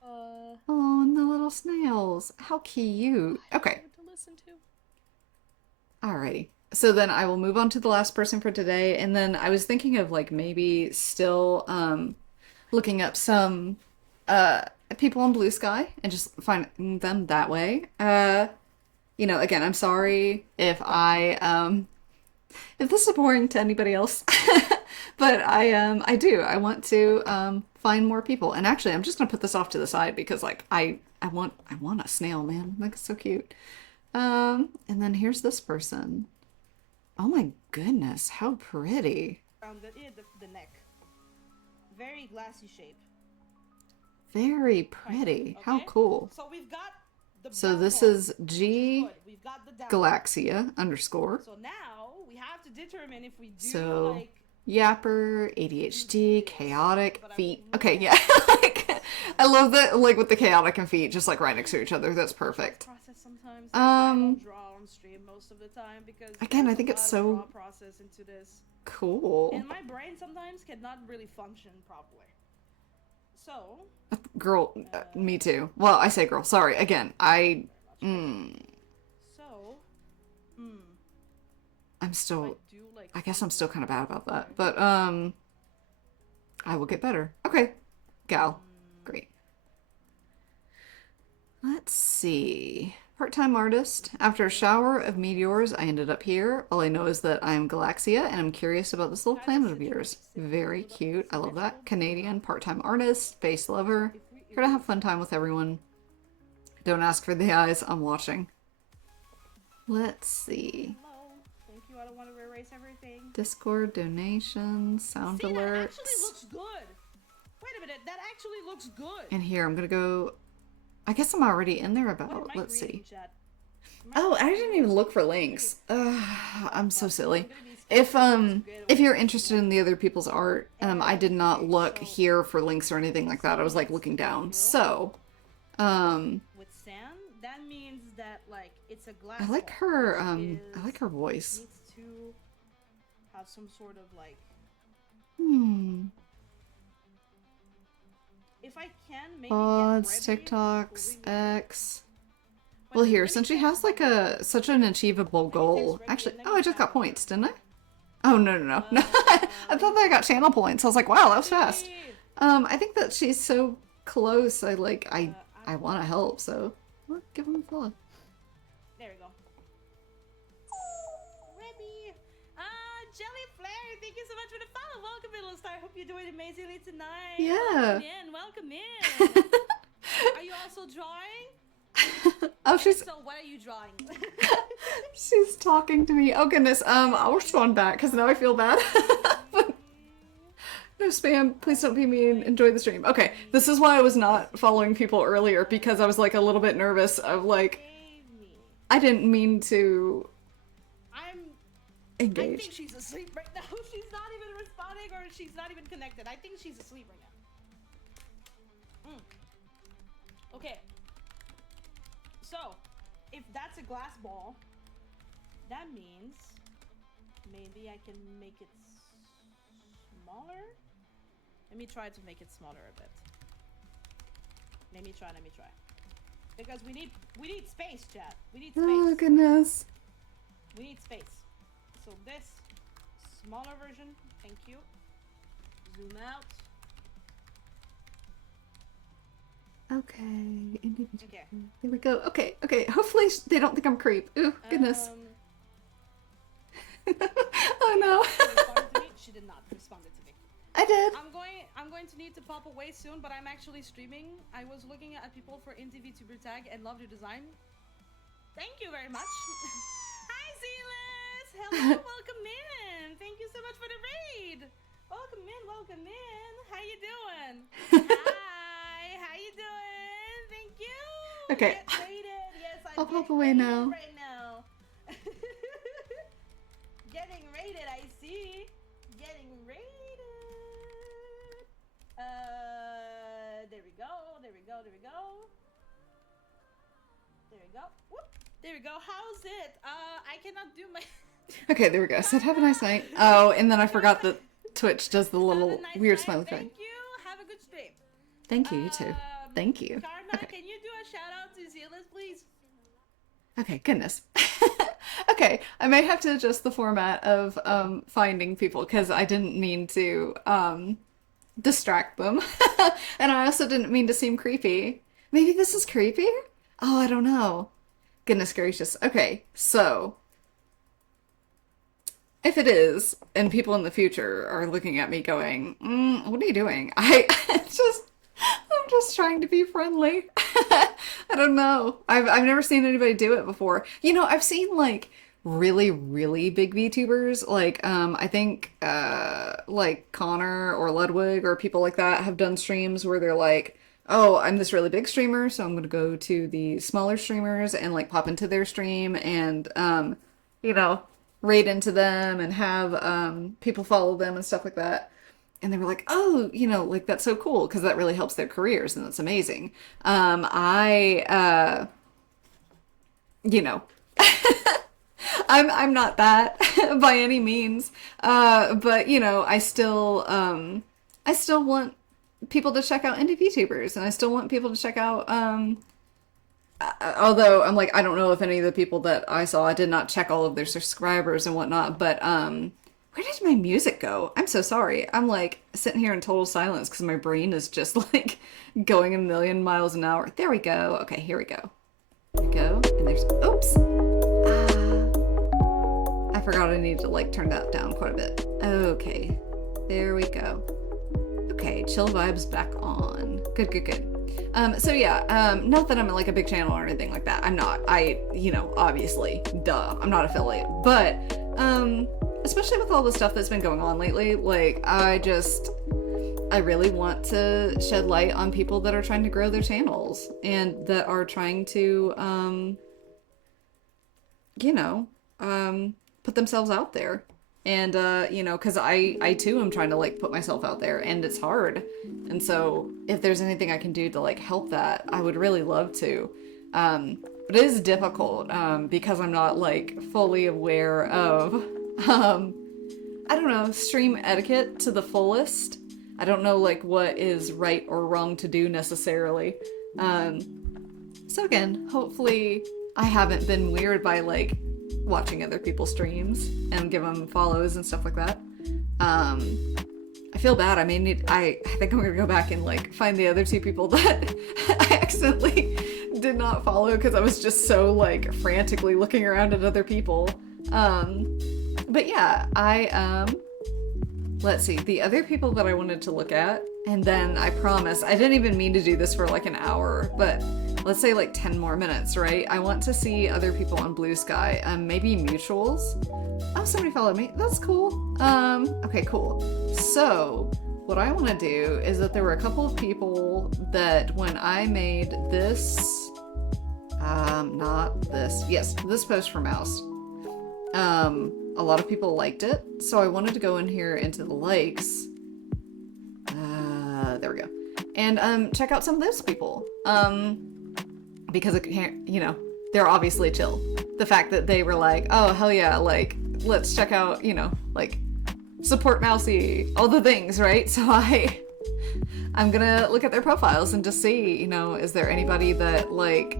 Oh, and the little snails. How cute. Okay. to listen to. Alrighty. So then I will move on to the last person for today, and then I was thinking of like maybe still looking up some people on Blue Sky and just finding them that way. You know, again, I'm sorry if if this is boring to anybody else, but I want to find more people. And actually, I'm just gonna put this off to the side because like I want a snail, man. Like it's so cute. And then here's this person. Oh my goodness, how pretty. Around the neck. Very glassy shape. Very pretty. How Okay. cool. So we've got the So belt this one, is G good. We've got the down. Galaxia _ So now we have to determine if we do So like Yapper, ADHD, chaotic, feet. Okay, yeah. Like I love that like with the chaotic and feet just like right next to each other. That's perfect. process sometimes. That's why I don't draw on stream most of the time because Again, I there's a think it's lot of so draw process into this. Cool. And my brain sometimes cannot really function properly. So Girl, me too. Well, I say girl. Sorry. Again, I'm so still I do like I guess I'm still kind of bad about that. But I will get better. Okay. Gal. Great. Let's see. Part-time artist. After a shower of meteors, I ended up here. All I know is that I'm Galaxia, and I'm curious about this little planet of yours. Very cute. I love that. Canadian, part-time artist, space lover. Here to have fun time with everyone. Don't ask for the eyes. I'm watching. Let's see. hello. Thank you. I don't want to erase everything. Discord, donations, sound See, that alerts. actually looks good. Wait a minute. That actually looks good. And here, I'm gonna go... I guess I'm already in there What about. am I Let's reading, see. chat? Oh, I didn't even look for links. I'm so silly. If you're interested in the other people's art, I did not look here for links or anything like that. I was like looking down. So, With sand, that means that like it's a glass. I like ball, her which I like her voice. needs to have some sort of like. If I can maybe VODs, get TikToks, Rebby X. Wait, Well, let here, me since she text has like such an achievable goal. Rebby Actually, and then oh, we I just chat. got points, didn't I? Oh no. No, I thought that I got channel points. I was like, wow, that was fast. Rebby! I think that she's so close. I want to help, so well, give him a follow. There we go. Rebby! Jellyflare, thank you so much for the follow. Welcome, Little Star. Hope you're doing amazingly tonight. Yeah. Welcome in. Are you also drawing? Oh, she's So what are you drawing? she's talking to me. Oh goodness. I'll respond back because now I feel bad. But no spam. Please don't be mean. Enjoy the stream. Okay, this is why I was not following people earlier because I was like a little bit nervous of like I didn't mean to I engage. think she's asleep right now. She's not even responding or she's not even connected. I think she's asleep right now. Okay. So, if that's a glass ball, that means maybe I can make it smaller. Let me try to make it smaller a bit. Let me try. Because we need space, chat. We need space. Oh goodness. We need space. So this smaller version, thank you. Zoom out. Okay. Okay. There we go. Okay. Hopefully they don't think I'm creep. Ooh, goodness. Oh, Oh no. She responded to me. She did not respond to me. I did. I'm going to need to pop away soon, but I'm actually streaming. I was looking at people for Indie VTuber tag and love your design. Thank you very much. Hi, Zealous! Hello, welcome in. Thank you so much for the raid. Welcome in, welcome in. How you doing? Hi, how you doing? Thank you. Okay. Get raided. Yes, I'll I'm pop away now. right now. Getting raided, I see. Getting raided. There we go. There we go. There we go. There we go. Whoop. There we go. How's it? I cannot do my. Okay, there we go. So have a nice night. Oh, and then I forgot that Twitch does the little nice weird night. smiley thing. Thank you. Have a good stream. Thank you, you too. Thank you. Karma, Okay. can you do a shout out to Zealous, please? Okay, goodness. Okay, I may have to adjust the format of finding people because I didn't mean to distract them. And I also didn't mean to seem creepy. Maybe this is creepy? Oh, I don't know. Goodness gracious. Okay, so if it is, and people in the future are looking at me going, what are you doing? I'm just trying to be friendly. I don't know. I've never seen anybody do it before. You know, I've seen like really, really big VTubers. Like, I think like Connor or Ludwig or people like that have done streams where they're like, oh, I'm this really big streamer, so I'm gonna go to the smaller streamers and like pop into their stream and you know, raid into them and have people follow them and stuff like that. And they were like, oh, you know, like that's so cool because that really helps their careers and that's amazing. You know, I'm not that by any means. But you know, I still want people to check out indie VTubers and I still want people to check out although I'm like, I don't know if any of the people that I saw, I did not check all of their subscribers and whatnot, but where did my music go? I'm so sorry. I'm like sitting here in total silence because my brain is just like going a million miles an hour. There we go. Okay, here we go. There we go. And there's, oops. I forgot I need to like turn that down quite a bit. Okay, there we go. Okay, chill vibes back on. Good, good, good. So yeah, not that I'm like a big channel or anything like that. I'm not. You know, obviously, duh, I'm not affiliate. But, especially with all the stuff that's been going on lately, like, I really want to shed light on people that are trying to grow their channels and that are trying to, you know, put themselves out there. And, you know, because I too am trying to, like, put myself out there, and it's hard. And so, if there's anything I can do to, like, help that, I would really love to. But it is difficult, because I'm not, like, fully aware of, I don't know, stream etiquette to the fullest. I don't know, like, what is right or wrong to do, necessarily. So again, hopefully I haven't been weird by, like, watching other people's streams and give them follows and stuff like that. I feel bad. I mean, I think I'm gonna go back and like find the other two people that I accidentally did not follow because I was just so like frantically looking around at other people. But yeah, let's see, the other people that I wanted to look at, and then I promise, I didn't even mean to do this for like an hour, but let's say like 10 more minutes, right? I want to see other people on Blue Sky, maybe mutuals. Oh, somebody followed me. That's cool. Okay, cool. So what I want to do is that there were a couple of people that when I made this, not this, yes, this post for Mouse, a lot of people liked it. So I wanted to go in here into the likes. There we go. And check out some of those people. Because it can't, you know, they're obviously chill. The fact that they were like, oh, hell yeah, like, let's check out, you know, like, support Mousy, all the things, right? So I'm gonna look at their profiles and just see, you know, is there anybody that, like,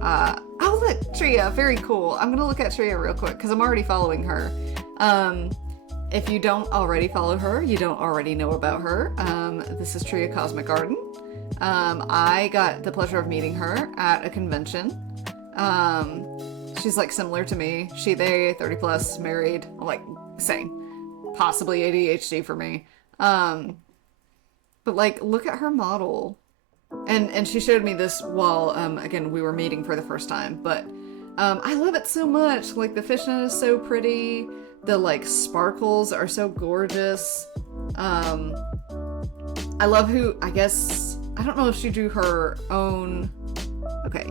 oh, look, Tria, very cool. I'm gonna look at Tria real quick, because I'm already following her. If you don't already follow her, you don't already know about her. This is Tria Cosmic Garden. I got the pleasure of meeting her at a convention. She's like similar to me. She, they, 30 plus, married, like, same. possibly ADHD for me. But like, look at her model. And she showed me this while, again, we were meeting for the first time, but I love it so much. Like, the fishnet is so pretty. The, like, sparkles are so gorgeous. I love who, I guess, I don't know if she drew her own, okay,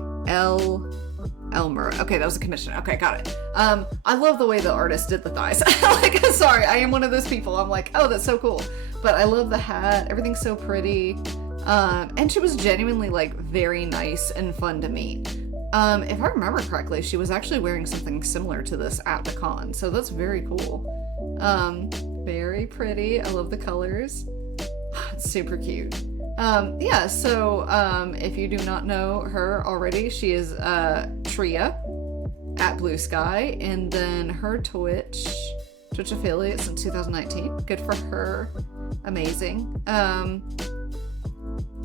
Elmer. Okay, that was a commission. Okay, got it. I love the way the artist did the thighs. Like, sorry, I am one of those people. I'm like, oh, that's so cool. But I love the hat. Everything's so pretty. And she was genuinely, like, very nice and fun to meet. If I remember correctly, she was actually wearing something similar to this at the con, so that's very cool. Very pretty. I love the colors. It's super cute. Yeah, so, if you do not know her already, she is, Tria at Blue Sky, and then her Twitch affiliate since 2019. Good for her. Amazing.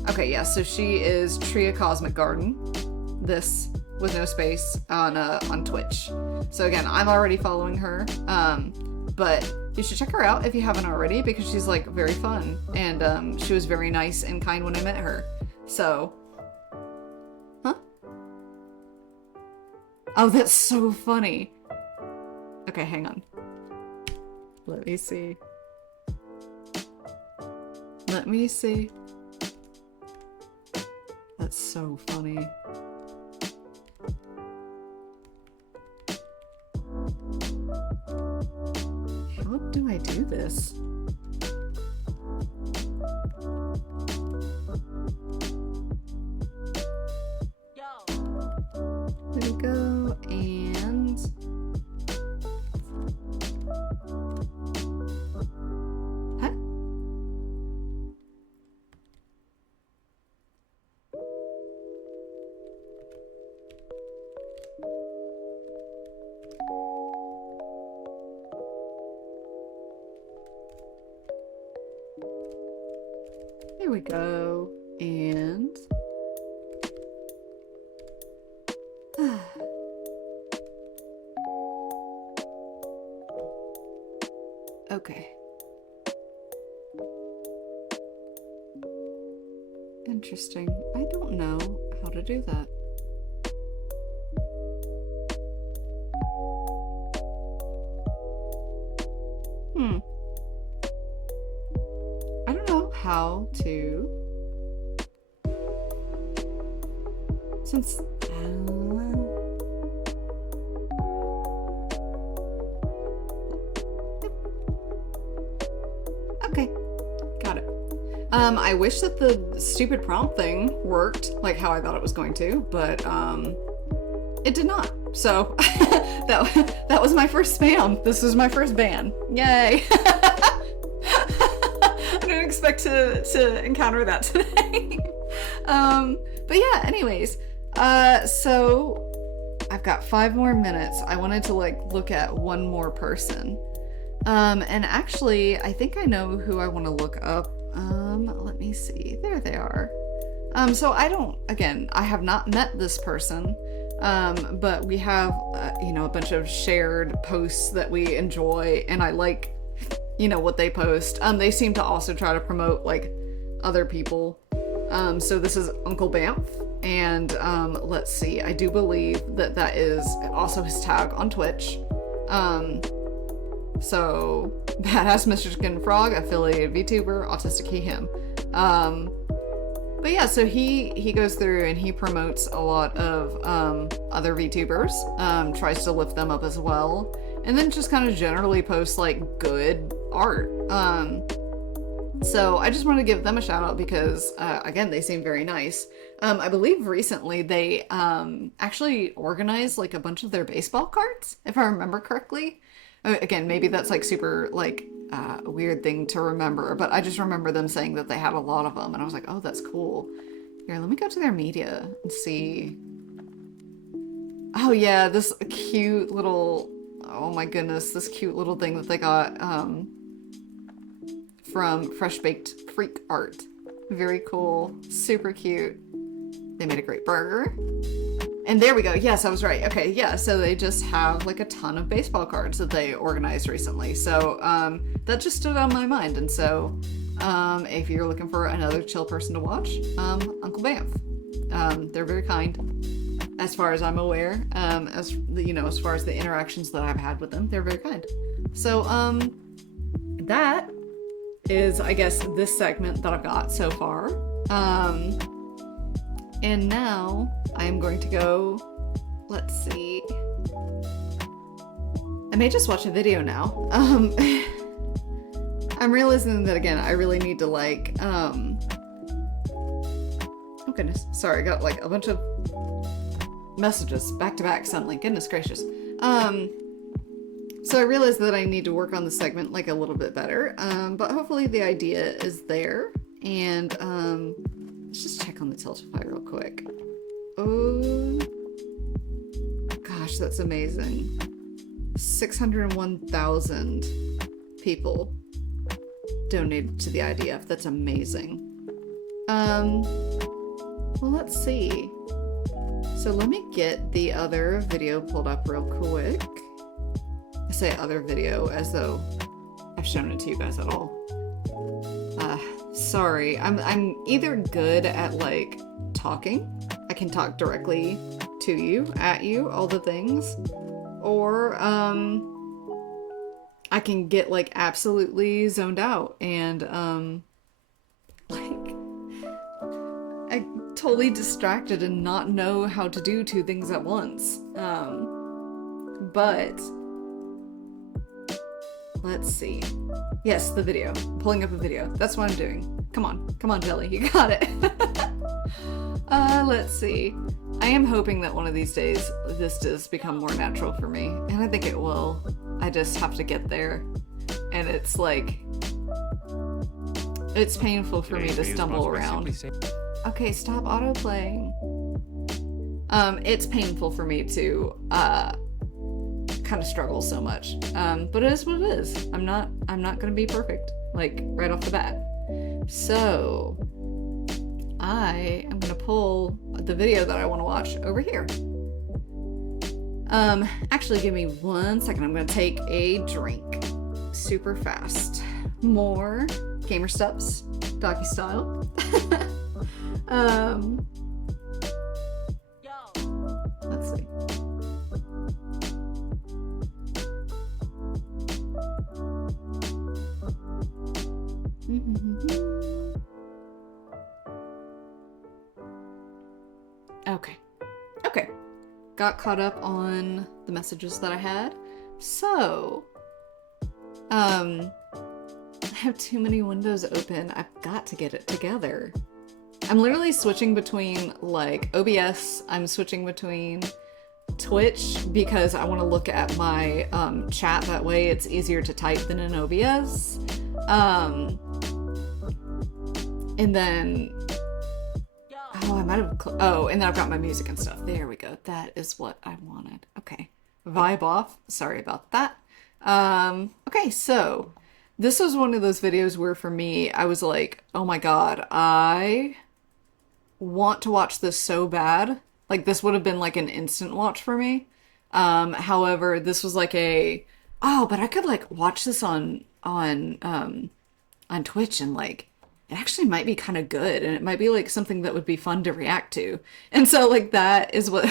Okay, yeah, so she is Tria Cosmic Garden. This with no space on Twitch. So again, I'm already following her, but you should check her out if you haven't already, because she's like very fun, and she was very nice and kind when I met her. So, huh? Oh, that's so funny. Okay, hang on. Let me see. Let me see. That's so funny. How do I do this? There we go, and... Huh? There we go, and... Okay. Interesting. I don't know how to do that. I don't know how to... Since... Okay, got it. I wish that the stupid prompt thing worked like how I thought it was going to, but it did not. So that was my first spam. This was my first ban. Yay! I didn't expect to encounter that today. But yeah, anyways, so I've got 5 more minutes. I wanted to like look at one more person. And actually, I think I know who I want to look up. Let me see. There they are. So I have not met this person, but we have, you know, a bunch of shared posts that we enjoy, and I like, you know, what they post. They seem to also try to promote, like, other people. So this is Uncle Bamf, and, let's see, I do believe that is also his tag on Twitch. So, Badass Michigan Frog, affiliated VTuber, autistic he, him. But yeah, so he goes through and he promotes a lot of other VTubers, tries to lift them up as well, and then just kind of generally posts like good art. So I just want to give them a shout out because, again, they seem very nice. I believe recently they actually organized like a bunch of their baseball cards, if I remember correctly. Again, maybe that's like super like a weird thing to remember, but I just remember them saying that they had a lot of them, and I was like, oh, that's cool. Here, let me go to their media and see. Oh yeah, this cute little, oh my goodness, this cute little thing that they got from Fresh Baked Freak Art. Very cool, super cute. They made a great burger. And there we go. Yes, I was right. Okay, yeah, so they just have like a ton of baseball cards that they organized recently. So that just stood on my mind. And so if you're looking for another chill person to watch, Uncle Bamf. They're very kind, as far as I'm aware. As far as the interactions that I've had with them, they're very kind. So that is, I guess, this segment that I've got so far. And now I am going to go, let's see. I may just watch a video now. I'm realizing that, again, I really need to, like, oh goodness, sorry, I got like a bunch of messages back to back suddenly, goodness gracious. So I realized that I need to work on the segment like a little bit better, but hopefully the idea is there. And let's just check on the Tiltify real quick. Oh gosh, that's amazing. 601,000 people donated to the IDF. That's amazing. Well, let's see. So let me get the other video pulled up real quick. I say other video as though I've shown it to you guys at all. Sorry, I'm either good at like talking. I can talk directly to you, at you, all the things, or I can get like absolutely zoned out and like I'm totally distracted and not know how to do two things at once. But let's see. Yes, the video. I'm pulling up a video. That's what I'm doing. Come on, Jelly, you got it. Let's see. I am hoping that one of these days this does become more natural for me, and I think it will. I just have to get there, and it's like, it's painful for me to stumble around. Okay, stop autoplaying. It's painful for me to kind of struggle so much, but it is what it is. I'm not gonna be perfect, like, right off the bat. So I am gonna pull the video that I want to watch over here. Actually, give me 1 second. I'm gonna take a drink super fast. More gamer steps, doggy style. Let's see. Okay. Got caught up on the messages that I had. So, I have too many windows open. I've got to get it together. I'm literally switching between like OBS, I'm switching between Twitch because I want to look at my chat, that way it's easier to type than in OBS. And then I might have and then I've got my music and stuff. There we go. That is what I wanted. Okay. Vibe off. Sorry about that. Okay, so this was one of those videos where for me I was like, oh my god, I want to watch this so bad. Like, this would have been like an instant watch for me. However, this was like but I could like watch this on Twitch, and like it actually might be kind of good, and it might be like something that would be fun to react to. And so like that is what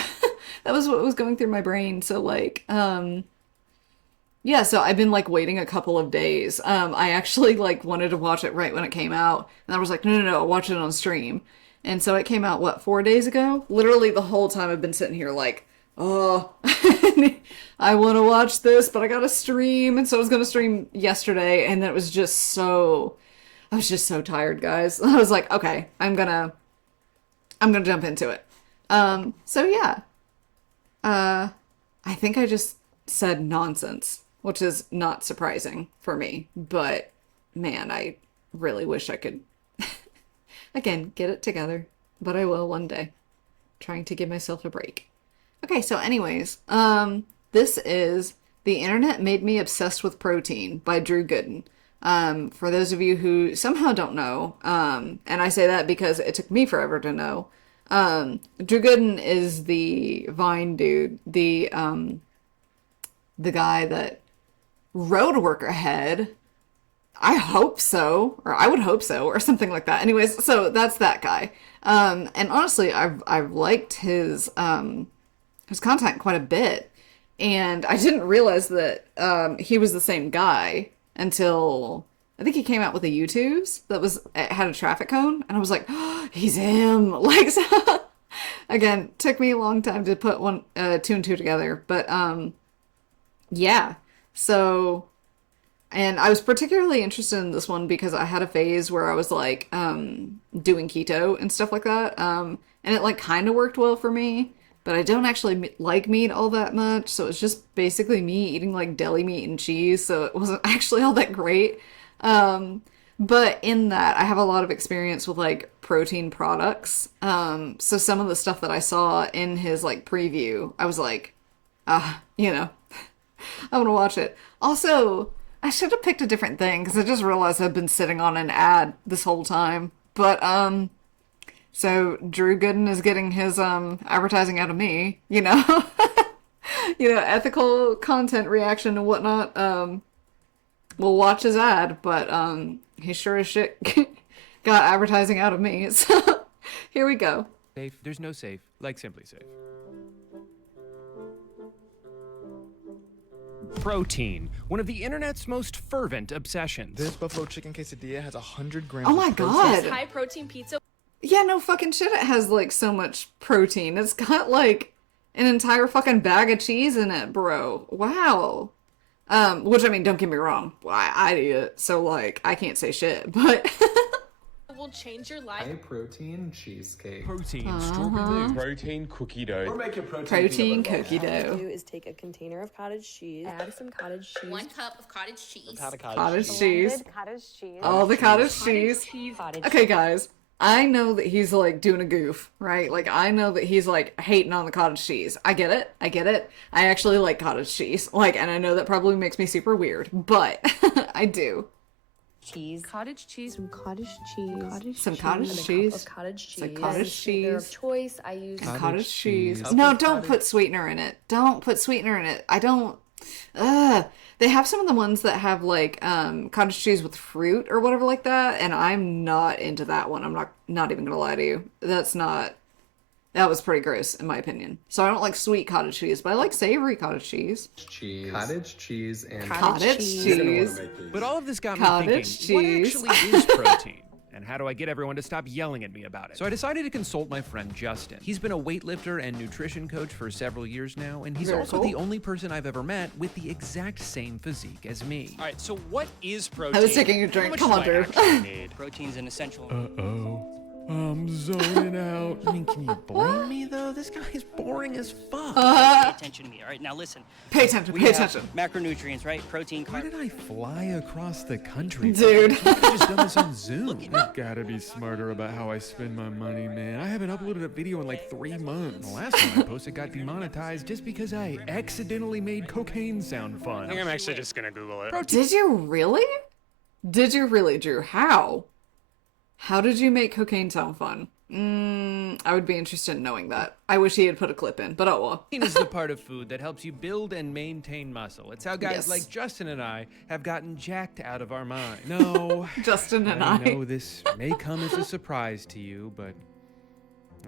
that was what was going through my brain. So like yeah, so I've been like waiting a couple of days. I actually like wanted to watch it right when it came out, and I was like, no, I'll watch it on stream. And so it came out, what, 4 days ago? Literally the whole time I've been sitting here like, oh, I want to watch this, but I got to stream. And so I was going to stream yesterday, and then it was just so, I was just so tired, guys. I was like, okay, I'm gonna jump into it. So yeah, I think I just said nonsense, which is not surprising for me, but man, I really wish I could again, get it together, but I will one day. Trying to give myself a break. Okay, so anyways, this is The Internet Made Me Obsessed with Protein by Drew Gooden. For those of you who somehow don't know, and I say that because it took me forever to know, Drew Gooden is the Vine dude, the guy that Road Worker had. I hope so, or I would hope so, or something like that. Anyways, so that's that guy. And honestly, I've liked his content quite a bit, and I didn't realize that he was the same guy until I think he came out with a YouTubes that had a traffic cone, and I was like, oh, he's him. Like, so, again, took me a long time to put two and two together, but yeah. So, and I was particularly interested in this one because I had a phase where I was like doing keto and stuff like that, and it like kind of worked well for me. But I don't actually like meat all that much, so it's just basically me eating like deli meat and cheese, so it wasn't actually all that great. But in that, I have a lot of experience with like protein products. So some of the stuff that I saw in his like preview, I was like, you know, I want to watch it. Also, I should have picked a different thing because I just realized I've been sitting on an ad this whole time. But so Drew Gooden is getting his advertising out of me, you know, ethical content reaction and whatnot. We'll watch his ad, but he sure as shit got advertising out of me. So here we go. Safe. There's no safe like Simply Safe. Protein, one of the internet's most fervent obsessions. This buffalo chicken quesadilla has 100 grams. Oh my of protein. god. High protein pizza. Yeah, no fucking shit. It has like so much protein. It's got like an entire fucking bag of cheese in it, bro. Wow. Which I mean, don't get me wrong. I eat it, so like I can't say shit, but will change your life. High protein cheesecake. Protein strawberry. Protein cookie dough. We're making protein cookie All you dough. do is take a container of cottage cheese, add some cottage cheese, 1 cup of cottage cheese. Cottage cheese. cottage cheese, All the cottage cheese. cottage Okay, guys. I know that he's like doing a goof, right? Like I know that he's like hating on the cottage cheese. I get it. I actually like cottage cheese. Like, and I know that probably makes me super weird, but I do. cheese, Cottage cheese. some cottage cheese, Some cottage and a cheese. cup of cottage cheese. Some cottage Sweetener of cheese. choice. I use Cottage cheese. cheese. No, don't put sweetener in it. Don't put sweetener in it. I don't. They have some of the ones that have like cottage cheese with fruit or whatever like that, and I'm not into that one. I'm not even gonna lie to you. That was pretty gross in my opinion. So I don't like sweet cottage cheese, but I like savory cottage cheese. Cheese. Cottage cheese and Cottage cheese. But all of this got me Cottage thinking, cheese. what actually is protein? And how do I get everyone to stop yelling at me about it? So I decided to consult my friend Justin. He's been a weightlifter and nutrition coach for several years now, and he's Very also cool. the only person I've ever met with the exact same physique as me. All right, so what is protein? I was taking a How drink. much Come do on, I Drew. actually need? Protein's an essential. Uh-oh. I'm zoning out. I mean, can you blame me though? This guy is boring as fuck. Pay attention to me. All right, now listen. Pay attention. We Pay have attention. macronutrients, right? Protein, Why carb. did I fly across the country? Dude. I could have just done this on Zoom. I've gotta be smarter about how I spend my money, man. I haven't uploaded a video in like 3 months. The last one I posted got demonetized just because I accidentally made cocaine sound I fun. think I'm actually just gonna Google it. Did you really? Did you really, Drew? How? How did you make cocaine sound fun? I would be interested in knowing that. I wish he had put a clip in, but oh well. Protein is the part of food that helps you build and maintain muscle. It's how guys Yes. like Justin and I have gotten jacked out of our mind. No, Justin and I I. know this may come as a surprise to you, but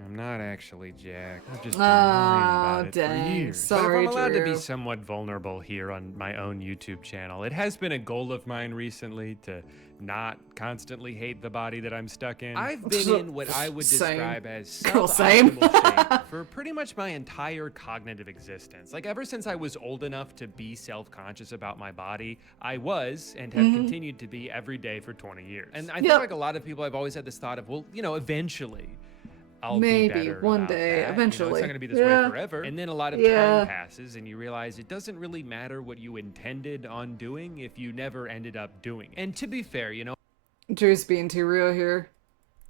I'm not actually jacked. I've just been lying about it for dang. years. Sorry, but if I'm allowed to Drew. be somewhat vulnerable here on my own YouTube channel, it has been a goal of mine recently to not constantly hate the body that I'm stuck in. I've been in what I would Same. describe as Girl, same. suboptimal shape for pretty much my entire cognitive existence. Like ever since I was old enough to be self-conscious about my body, I was and have continued to be every day for 20 years. And I think Yep. like a lot of people, I've always had this thought of, well, you know, eventually I'll Maybe, be better one about day, that. You know, eventually. it's not going to be this Yeah. way forever. And then a lot of Yeah. time passes and you realize it doesn't really matter what you intended on doing if you never ended up doing it. And to be fair, you know, Drew's being too real here.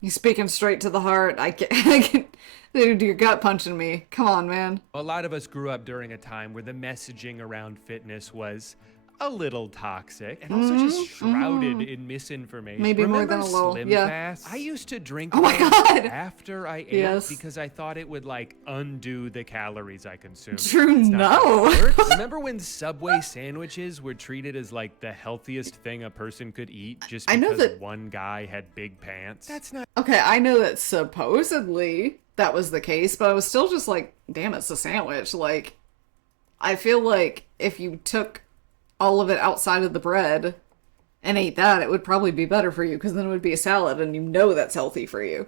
He's speaking straight to the heart. I can dude, you're gut punching me. Come on, man. a lot of us grew up during a time where the messaging around fitness was, a little toxic and also just shrouded in misinformation. Maybe more Remember than a little, Slim yeah. Fast? I used to drink Oh my those God. after I ate Yes. because I thought it would like undo the calories I consumed. True, It's not how no. it works. Remember when Subway sandwiches were treated as like the healthiest thing a person could eat just I know because that- one guy had big pants? That's not Okay, I know that supposedly that was the case, but I was still just like, damn, it's a sandwich. Like, I feel like if you took all of it outside of the bread and ate that, it would probably be better for you because then it would be a salad and you know that's healthy for you.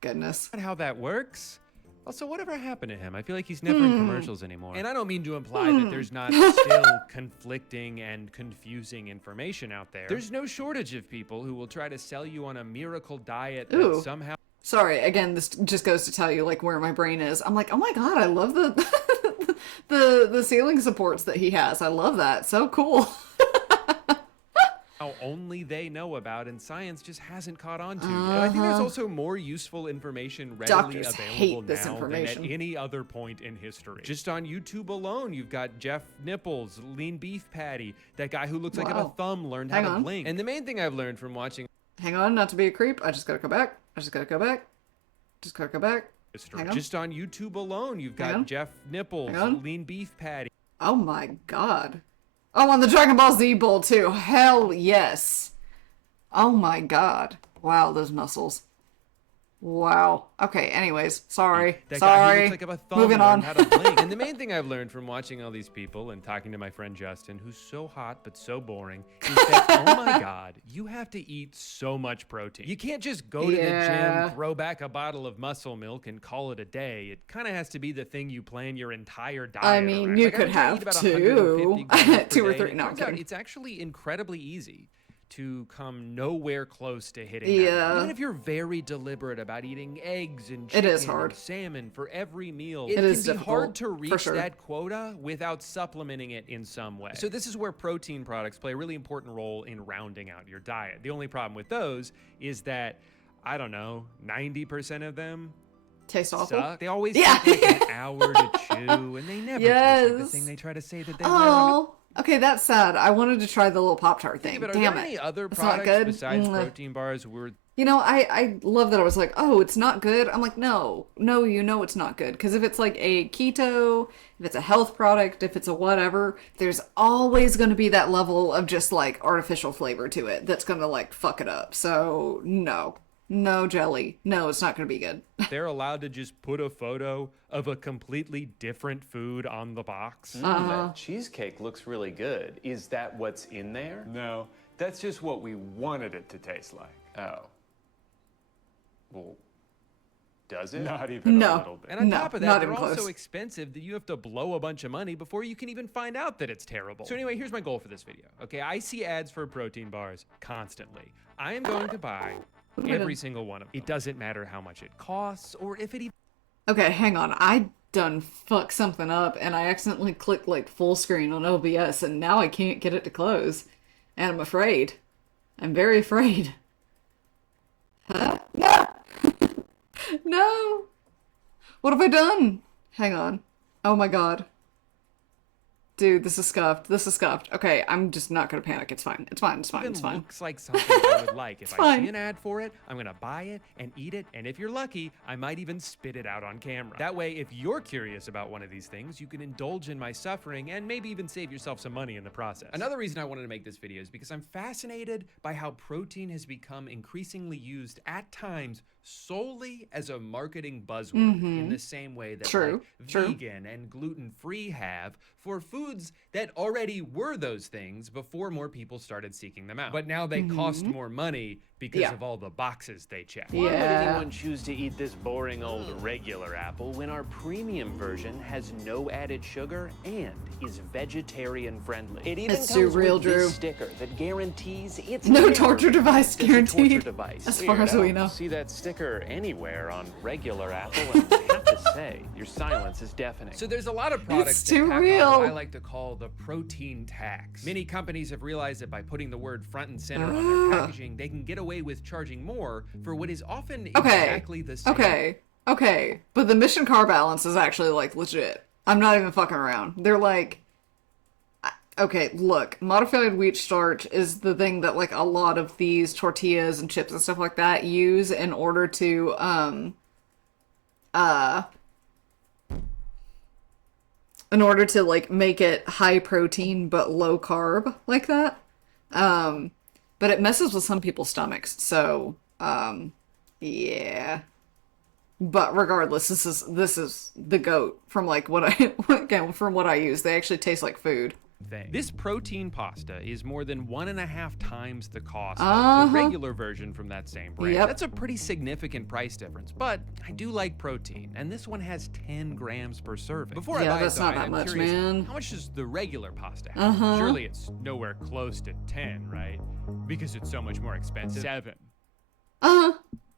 Goodness. how that works. Also, whatever happened to him? I feel like he's never in commercials anymore. And I don't mean to imply that there's not still conflicting and confusing information out there. There's no shortage of people who will try to sell you on a miracle diet that Ooh. somehow Sorry, again, this just goes to tell you like where my brain is. I'm like, oh my god, I love the the ceiling supports that he has. I love that. So cool. only they know about and science just hasn't caught on to. And I think there's also more useful information readily Doctors available hate this now information. than at any other point in history. Just on YouTube alone, you've got Jeff Nipples, Lean Beef Patty, that guy who looks like Wow. a thumb learned Hang how to on. blink. And the main thing I've learned from watching Hang on, not to be a creep. I just gotta go back. Just gotta go back. history, Hang on. just on YouTube alone, you've Hang got on. Jeff Nipples, Hang on. Lean Beef Patty, Oh my god. Oh, on the Dragon Ball Z bowl too. Hell yes. Oh my god. Wow, those muscles. Wow. Okay, anyways, sorry. that guy who Sorry. looks like a thumb Moving on. learned how to blink. And the main thing I've learned from watching all these people and talking to my friend Justin, who's so hot but so boring, is that, oh my god, you have to eat so much protein. You can't just go to the Yeah. gym, throw back a bottle of muscle milk, and call it a day. It kind of has to be the thing you plan your entire diet I mean, around. you Like, I could think I eat have about two. 150 grams per 2 or day, 3. and it No, I'm turns out kidding. it's actually incredibly easy to come nowhere close to hitting Yeah. that. Even if you're very deliberate about eating eggs and It chicken is hard. and salmon for every meal, It can is be hard difficult, to for reach sure. that quota without supplementing it in some way. So this is where protein products play a really important role in rounding out your diet. The only problem with those is that, I don't know, 90% of them Taste awful. suck. They always Yeah. take like an hour to chew, and they never taste like the Yes. thing they try to say that they will. Oh. Okay, that's sad. I wanted to try the little Pop-Tart thing. But are Damn there it. any other It's not products good. besides Mwah. protein bars where You know, I love that I was like, oh, it's not good. I'm like, no, you know it's not good. Because if it's like a keto, if it's a health product, if it's a whatever, there's always going to be that level of just like artificial flavor to it that's going to like fuck it up. So no jelly. No, it's not going to be good. they're allowed to just put a photo of a completely different food on the box. That cheesecake looks really good. Is that what's in there? No, that's just what we wanted it to taste like. Oh. Well, does it? Not even a No. little bit. And on No, top of that, not they're even also close. expensive that you have to blow a bunch of money before you can even find out that it's terrible. So anyway, here's my goal for this video. Okay, I see ads for protein bars constantly. I am going to buy every single one of them. It doesn't matter how much it costs or if it even Okay, hang on. I done fucked something up and I accidentally clicked like full screen on OBS and now I can't get it to close. And I'm afraid. I'm very afraid. Huh? No! No! What have I done? Hang on. Oh my god. Dude, this is scuffed. This is scuffed. Okay, I'm just not gonna panic. It's fine. It's fine. It's fine. It's fine. looks like something I would like. If I fine. see an ad for it, I'm gonna buy it and eat it, and if you're lucky, I might even spit it out on camera. That way, if you're curious about one of these things, you can indulge in my suffering and maybe even save yourself some money in the process. Another reason I wanted to make this video is because I'm fascinated by how protein has become increasingly used at times solely as a marketing buzzword in the same way that True, like true. vegan and gluten-free have for foods that already were those things before more people started seeking them out. But now they cost more money because Yeah. of all the boxes they check. Why would Yeah. anyone choose to eat this boring old regular apple when our premium version has no added sugar and is vegetarian friendly? It even It's comes too real, with Drew. this sticker that guarantees it's No never torture device used as a torture guaranteed. device. As far Weird, as I we don't know. See that sticker anywhere on regular apple, and I have to say, your silence is deafening. So there's a lot of products It's that too tack on real. what I like to call the protein tax. Many companies have realized that by putting the word front and center on their packaging, they can get away with charging more for what is often exactly the same. Okay. But the mission car balance is actually like legit. I'm not even fucking around. They're like, Okay, look, modified wheat starch is the thing that like a lot of these tortillas and chips and stuff like that use in order to like make it high protein but low carb like that. But it messes with some people's stomachs, so yeah. But regardless, this is the GOAT from like what I use. They actually taste like food. This protein pasta is more than 1.5 times the cost of the regular version from that same brand. Yep. That's a pretty significant price difference, but I do like protein, and this one has 10 grams per serving. Before I buy that's it, not though, that I'm much, curious, man. how much does the regular pasta have? Surely it's nowhere close to 10, right? Because it's so much more expensive. 7.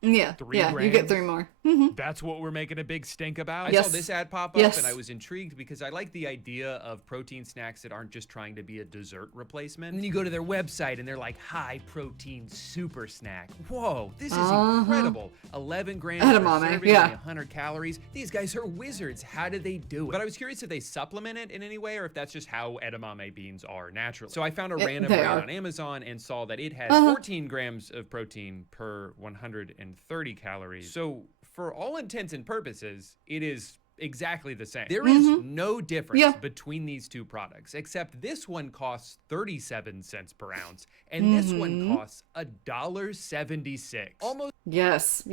Yeah, 3 yeah, grams? you get 3 more. That's what we're making a big stink about? Yes. I saw this ad pop up Yes. and I was intrigued because I like the idea of protein snacks that aren't just trying to be a dessert replacement. And then you go to their website and they're like, high protein super snack. Whoa, this is incredible. 11 grams per Edamame, serving, yeah. only 100 calories. These guys are wizards. How did they do it? But I was curious if they supplement it in any way or if that's just how edamame beans are naturally. So I found a random they brand are. on Amazon and saw that it has 14 grams of protein per 130 calories. So for all intents and purposes, it is exactly the same. There is no difference between these two products, except this one costs 37 cents per ounce, and this one costs $1.76. Almost. Yes.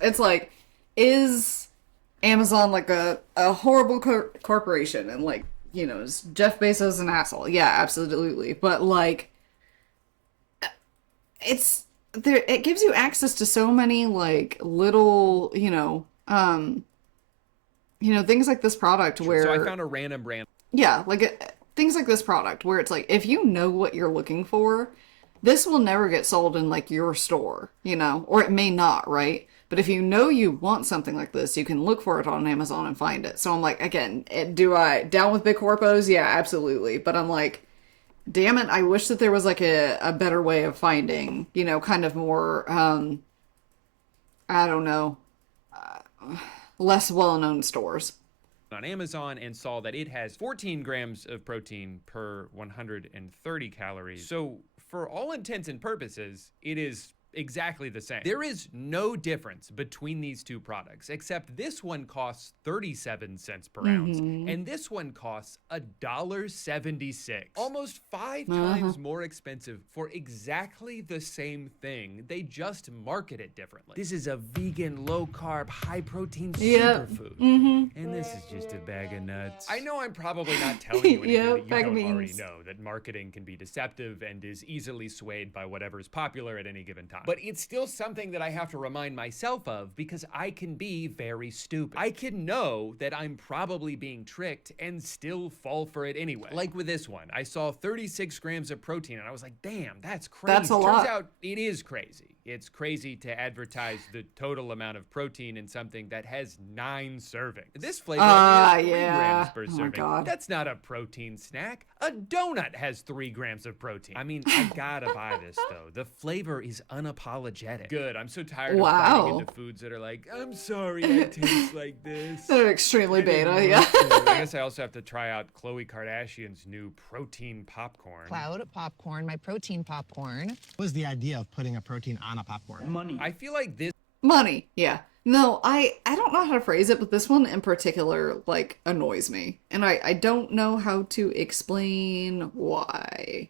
It's like, is Amazon like a horrible corporation and like, you know, is Jeff Bezos an asshole? Yeah, absolutely. But like, it gives you access to so many like little, things like this product where. So I found a random brand. Yeah, like things like this product where it's like, if you know what you're looking for, this will never get sold in like your store, or it may not, right? But if you know you want something like this, you can look for it on Amazon and find it. So I'm like, again, do I down with big corpos? Yeah, absolutely. But I'm like, damn it, I wish that there was like a better way of finding, kind of more, I don't know, less well-known stores. On Amazon and saw that it has 14 grams of protein per 130 calories. So for all intents and purposes, it is exactly the same. There is no difference between these two products, except this one costs 37 cents per ounce, and this one costs $1.76. Almost 5 times more expensive for exactly the same thing. They just market it differently. This is a vegan, low-carb, high-protein superfood, and this is just a bag of nuts. I know I'm probably not telling you anything that you don't already know, that marketing can be deceptive and is easily swayed by whatever's popular at any given time. But it's still something that I have to remind myself of because I can be very stupid. I can know that I'm probably being tricked and still fall for it anyway. Like with this one, I saw 36 grams of protein and I was like, damn, that's crazy. That's a lot. Turns out it is crazy. It's crazy to advertise the total amount of protein in something that has 9 servings. This flavor only has 3 grams per serving. God. That's not a protein snack. A donut has 3 grams of protein. I mean, I gotta buy this though. The flavor is unapologetic. Good, I'm so tired of biting into foods that are like, I'm sorry I taste like this. They're extremely beta, yeah. I guess I also have to try out Khloe Kardashian's new protein popcorn. Cloud popcorn, my protein popcorn. What was the idea of putting a protein on a popcorn? Money. I feel like this Money, yeah. No, I don't know how to phrase it, but this one in particular, like, annoys me. And I don't know how to explain why.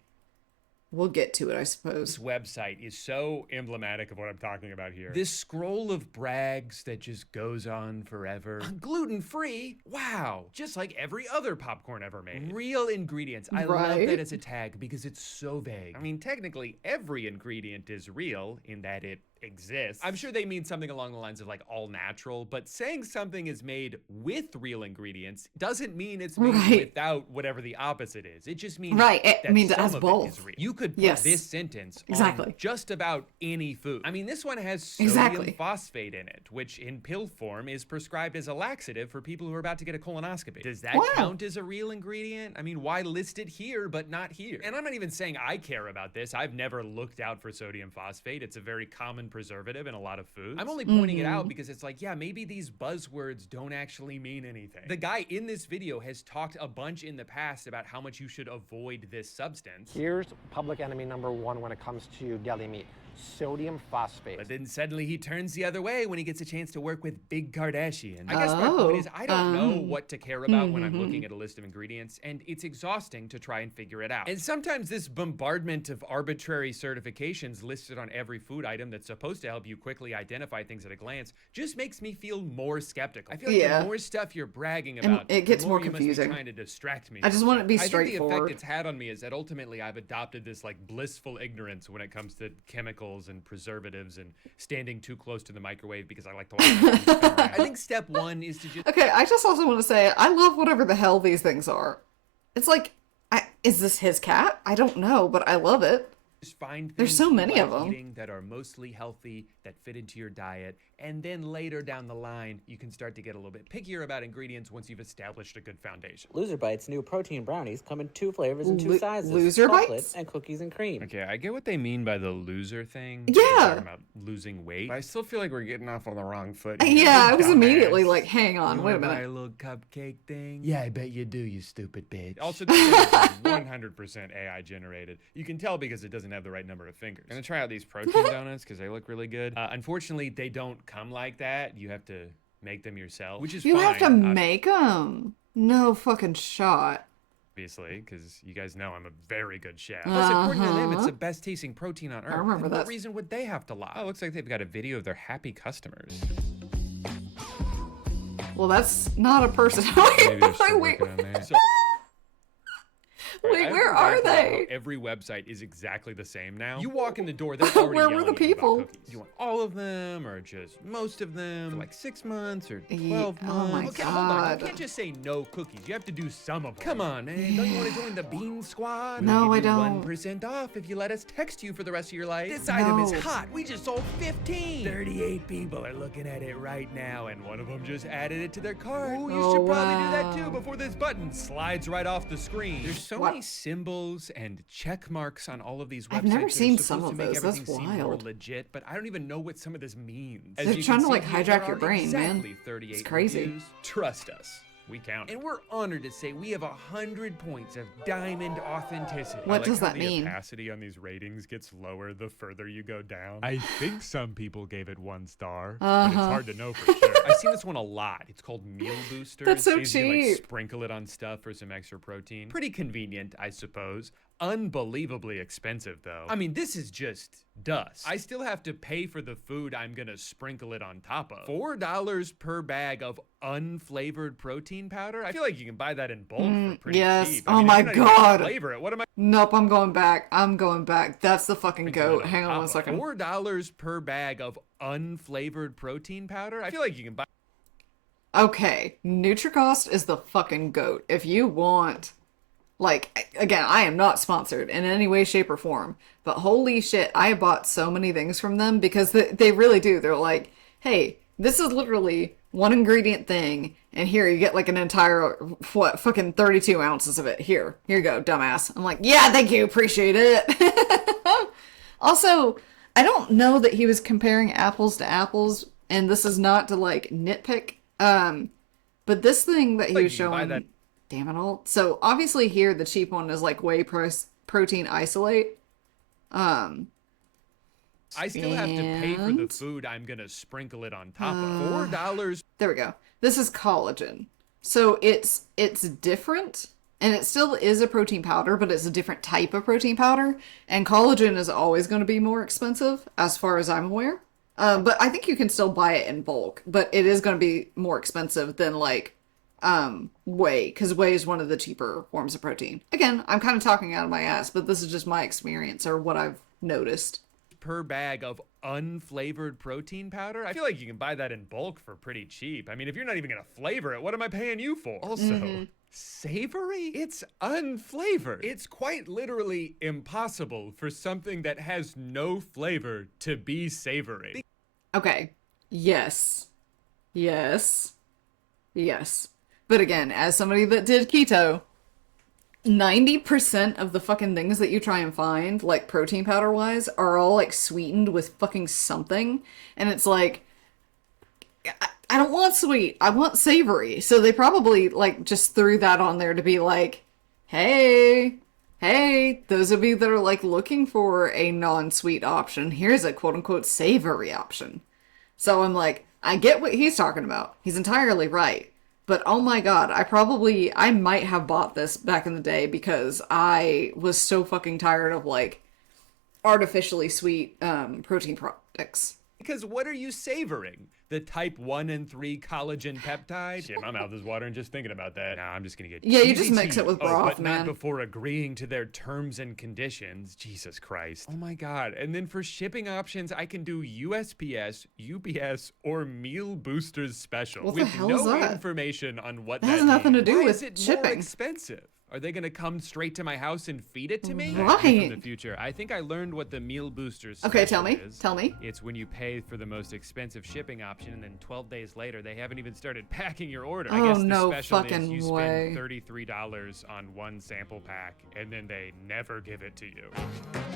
We'll get to it, I suppose. This website is so emblematic of what I'm talking about here. This scroll of brags that just goes on forever. Gluten-free? Wow. Just like every other popcorn ever made. Real ingredients. I love that as a tag because it's so vague. I mean, technically, every ingredient is real in that it exists. I'm sure they mean something along the lines of like all natural, but saying something is made with real ingredients doesn't mean it's made without whatever the opposite is. It just means it means it has some of both. it is real. You could put this sentence on just about any food. I mean, this one has sodium phosphate in it, which in pill form is prescribed as a laxative for people who are about to get a colonoscopy. Does that count as a real ingredient? I mean, why list it here but not here? And I'm not even saying I care about this. I've never looked out for sodium phosphate. It's a very common preservative in a lot of foods. I'm only pointing it out because it's like, yeah, maybe these buzzwords don't actually mean anything. The guy in this video has talked a bunch in the past about how much you should avoid this substance. Here's public enemy number one when it comes to deli meat: sodium phosphate. But then suddenly he turns the other way when he gets a chance to work with Big Kardashian. I guess my point is, I don't know what to care about when I'm looking at a list of ingredients, and it's exhausting to try and figure it out. And sometimes this bombardment of arbitrary certifications listed on every food item that's supposed to help you quickly identify things at a glance just makes me feel more skeptical. I feel like the more stuff you're bragging about, it gets the more you must confusing. be trying to distract me. I just want it to be I think the straightforward. effect it's had on me is that ultimately I've adopted this like blissful ignorance when it comes to chemicals and preservatives and standing too close to the microwave because I like to watch I think step one is to just... Okay, I just also want to say, I love whatever the hell these things are. It's like, is this his cat? I don't know, but I love it. Just find things There's so many you of like them eating that are mostly healthy, that fit into your diet, and then later down the line, you can start to get a little bit pickier about ingredients once you've established a good foundation. Loser Bites new protein brownies come in 2 flavors and 2 sizes. Loser chocolate Bites? and cookies and cream. Okay, I get what they mean by the loser thing. Yeah. They're talking about losing weight. But I still feel like we're getting off on the wrong foot. Yeah, I was immediately like, hang on, wait a Buy a minute. little cupcake thing? Yeah, I bet you do, you stupid bitch. Also, this is 100% AI generated. You can tell because it doesn't have the right number of fingers. I'm gonna try out these protein donuts because they look really good. Unfortunately, they don't come like that. You have to make them yourself, which is You fine. have to make them. No fucking shot. Obviously, because you guys know I'm a very good chef. Plus, according to them, it's the best tasting protein on earth. remember And that. what reason would they have to lie? Oh, it looks like they've got a video of their happy customers. Well, that's not a person. Maybe they're still Wait, working on that. wait, where are they? Every website is exactly the same now. You walk in the door, they're already Where were yelling the at you about people? cookies. Do you want all of them or just most of them? For like 6 months or 12 Oh months? my Okay, hold on. God. You can't just say no cookies. You have to do some of them. Come on, man. Don't you want to join the Bean Squad? No, We'll I give you don't. 1% off if you let us text you for the rest of your life. This item is No. hot. We just sold 15. 38 people are looking at it right now, and one of them just added it to their cart. Ooh, you should probably do that too before this button slides right off the screen. There's so many symbols and check marks on all of these websites. I've never that are seen supposed some to of make those. That's everything seem more wild. legit, but I don't even know what some of this means. They're As you trying can to, like, see here, hijack there your are brain, man. exactly 38 It's crazy. reviews. Trust us. We count. And we're honored to say we have 100 points of diamond authenticity. What I like does how that the mean? opacity on these ratings gets lower the further you go down. I think some people gave it 1 star, but it's hard to know for sure. I've seen this one a lot. It's called Meal Boosters. That's so It gives you, like, cheap. sprinkle it on stuff for some extra protein. Pretty convenient, I suppose. Unbelievably expensive, though. I mean, this is just dust. I still have to pay for the food I'm gonna sprinkle it on top of. $4 per bag of unflavored protein powder? I feel like you can buy that in bulk for pretty yes. cheap. Oh if my you're not even gonna God. Flavor it. What am I Nope, I'm going back. I'm going back. That's the fucking sprinkling it goat. Hang on top one of? second. $4 per bag of unflavored protein powder? I feel like you can buy. Okay, Nutricost is the fucking goat. If you want, like, again, I am not sponsored in any way, shape, or form, but holy shit, I have bought so many things from them because they really do. They're like, hey, this is literally one ingredient thing, and here you get like an entire, what, fucking 32 ounces of it. Here you go, dumbass. I'm like, yeah, thank you, appreciate it. Also, I don't know that he was comparing apples to apples, and this is not to like nitpick. But this thing that he Like, was you can buy showing, that- damn it all. So obviously here the cheap one is like whey protein isolate. I still have to pay for the and- food I'm gonna sprinkle it on top of. $4 There we go. This is collagen. So it's different, and it still is a protein powder, but it's a different type of protein powder. And collagen is always going to be more expensive, as far as I'm aware. But I think you can still buy it in bulk, but it is going to be more expensive than like whey, because whey is one of the cheaper forms of protein. Again, I'm kind of talking out of my ass, but this is just my experience or what I've noticed. per bag of unflavored protein powder? I feel like you can buy that in bulk for pretty cheap. I mean, if you're not even gonna flavor it, what am I paying you for? Also, savory? It's unflavored. It's quite literally impossible for something that has no flavor to be savory. Okay. Yes. Yes. Yes. But again, as somebody that did keto, 90% of the fucking things that you try and find, like protein powder wise, are all like sweetened with fucking something. And it's like, I don't want sweet, I want savory. So they probably like just threw that on there to be like, hey, those of you that are like looking for a non-sweet option, here's a quote unquote savory option. So I'm like, I get what he's talking about. He's entirely right. But oh my god, I might have bought this back in the day because I was so fucking tired of like artificially sweet protein products. Because what are you savoring? The type 1 and 3 collagen peptide? Shit, my mouth is watering just thinking about that. Nah, I'm just gonna get Yeah, you cheesy just mix it with broth, but man. not before agreeing to their terms and conditions. Jesus Christ. Oh my god. And then for shipping options, I can do USPS, UPS, or Meal Boosters Special. What the with hell no is that? information on what That that has nothing to means. do Why with is it shipping. more expensive? Are they gonna come straight to my house and feed it to me? Right. From the future. I think I learned what the Meal Boosters Okay, Special tell me. It's when you pay for the most expensive shipping option, and then 12 days later, they haven't even started packing your order. I Oh, guess the no special fucking is you way. spend $33 on one sample pack, and then they never give it to you.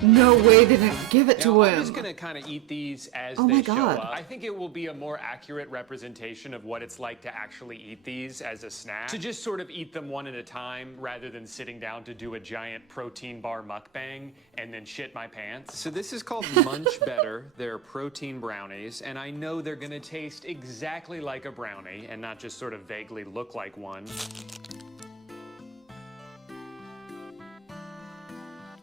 No way they didn't give it to I'm him. just gonna kind of eat these as Oh my they show God. up. I think it will be a more accurate representation of what it's like to actually eat these as a snack. To just sort of eat them one at a time rather than sitting down to do a giant protein bar mukbang and then shit my pants. So this is called Munch Better. They're protein brownies, and I know they're gonna taste exactly like a brownie and not just sort of vaguely look like one.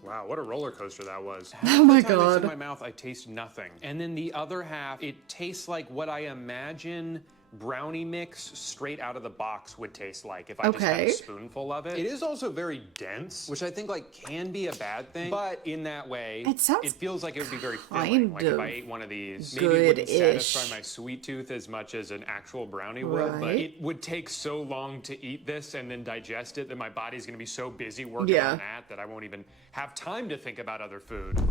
Wow, what a roller coaster that was. Oh my Half the time it's God. in my mouth, I taste nothing. And then the other half, it tastes like what I imagine brownie mix straight out of the box would taste like if I just had Okay. a spoonful of it. It is also very dense, which I think like can be a bad thing, but in that way, It sounds it feels like it would be very filling. kind Like if of I ate one of these, maybe it wouldn't good-ish. satisfy my sweet tooth as much as an actual brownie would, but Right. it would take so long to eat this and then digest it that my body's gonna be so busy working Yeah. on that I won't even have time to think about other food.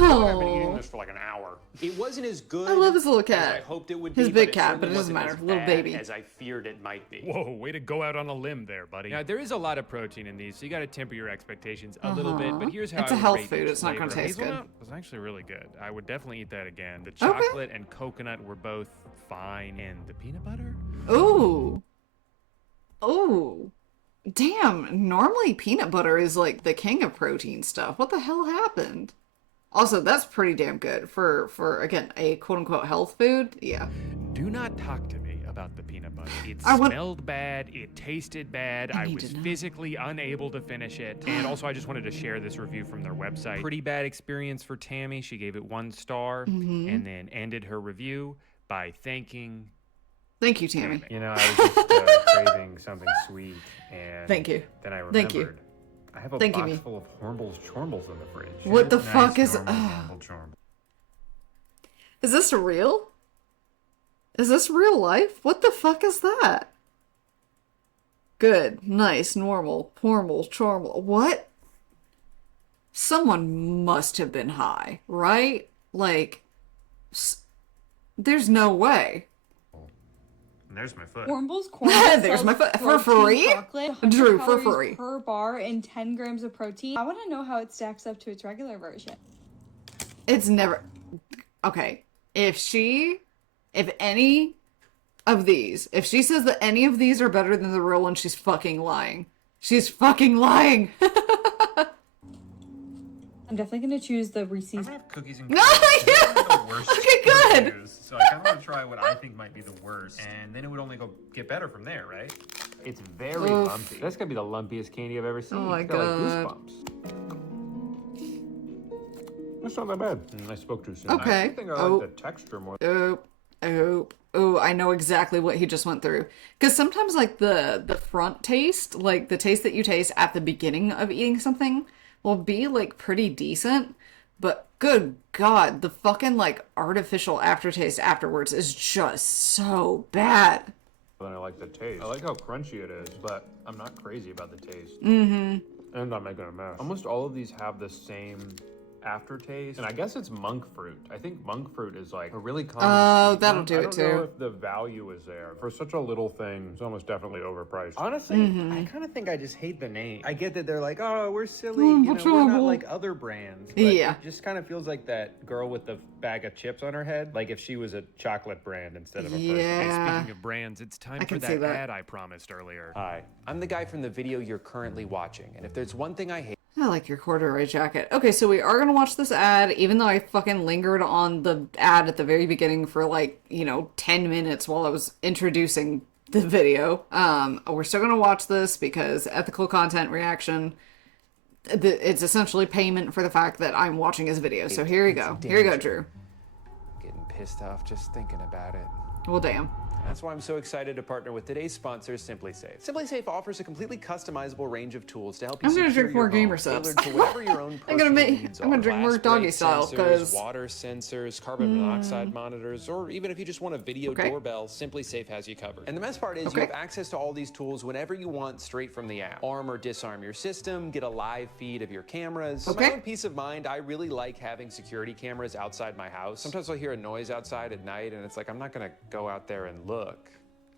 Oh. I've been eating this for like an hour. It wasn't as good I love this little as cat. I hoped it would His be, big but cat, certainly but it doesn't wasn't matter. as Little bad baby. as I feared it might be. Whoa, way to go out on a limb there, buddy. Now, there is a lot of protein in these, so you gotta temper your expectations a little bit, but here's how It's I a would health rate food, each it's not gonna flavor. taste good. Hazelnut was actually really good. I would definitely eat that again. The chocolate and coconut were both fine, and the peanut butter? Ooh. Ooh. Damn, normally peanut butter is like the king of protein stuff. What the hell happened? Also, that's pretty damn good for again, a quote-unquote health food. Yeah. Do not talk to me about the peanut butter. It I want- smelled bad, it tasted bad, I need was to know. physically unable to finish it. And also, I just wanted to share this review from their website. Pretty bad experience for Tammy. She gave it 1 star Mhm. and then ended her review by thanking... Thank you, Tammy. You know, I was just craving something sweet, and Thank you. then I remembered. Thank you. I have a Thank you, box me. full of Hornble's Chormbles in the fridge. What the Nice fuck is- normal ugh. Hornble Chormble. Is this real? Is this real life? What the fuck is that? Good, nice, normal, formal, charmal. What? Someone must have been high, right? Like, there's no way. And there's my foot. Hornble's corn. There's my foot. For free? Drew, for free. Per bar and 10 grams of protein. I want to know how it stacks up to its regular version. It's never... Okay, if any of these, if she says that any of these are better than the real one, she's fucking lying. She's fucking lying! I'm definitely going to choose the Reese's. Cookies and the worst Okay, good. reviews, so I kind of want to try what I think might be the worst, and then it would only get better from there, right? It's very Oof. lumpy. That's gotta be the lumpiest candy I've ever seen. Oh my It's got, like, God. goosebumps. That's not that bad. I spoke too soon. Okay. I think I Oh. like the texture more. Oh, I know exactly what he just went through. Because sometimes, like, the front taste, like, the taste that you taste at the beginning of eating something will be, like, pretty decent. But, good God, the fucking, like, artificial aftertaste afterwards is just so bad. Then I like the taste. I like how crunchy it is, but I'm not crazy about the taste. Mm-hmm. And I'm not making a mess. Almost all of these have the same aftertaste, and I guess it's monk fruit. I think monk fruit is like a really common. Oh, sweet. that'll do I it don't too. know if the value is there for such a little thing. It's almost definitely overpriced. Honestly, Mm-hmm. I kind of think I just hate the name. I get that they're like, oh, we're silly, you know, we're not like other brands. But Yeah. it just kind of feels like that girl with the bag of chips on her head, like if she was a chocolate brand instead of a person. Yeah. Speaking of brands, it's time I for can see that that. ad I promised earlier. Hi, I'm the guy from the video you're currently watching, and if there's one thing I hate. I like your corduroy jacket. Okay, so we are gonna watch this ad, even though I fucking lingered on the ad at the very beginning for like, 10 minutes while I was introducing the video. We're still gonna watch this because ethical content reaction, it's essentially payment for the fact that I'm watching his video. So here you go. Here you go, Drew. Getting pissed off just thinking about it. Well, damn. That's why I'm so excited to partner with today's sponsor, SimpliSafe. SimpliSafe offers a completely customizable range of tools to help you I'm gonna secure drink more your home, gamer subs. tailored to whatever your own I'm gonna personal needs I'm gonna are. drink more Blast doggy brake style sensors, because water sensors, carbon monoxide monitors, or even if you just want a video doorbell, SimpliSafe has you covered. And the best part is you have access to all these tools whenever you want straight from the app. Arm or disarm your system, get a live feed of your cameras. For my own peace of mind, I really like having security cameras outside my house. Sometimes I'll hear a noise outside at night and it's like, I'm not gonna go out there and look.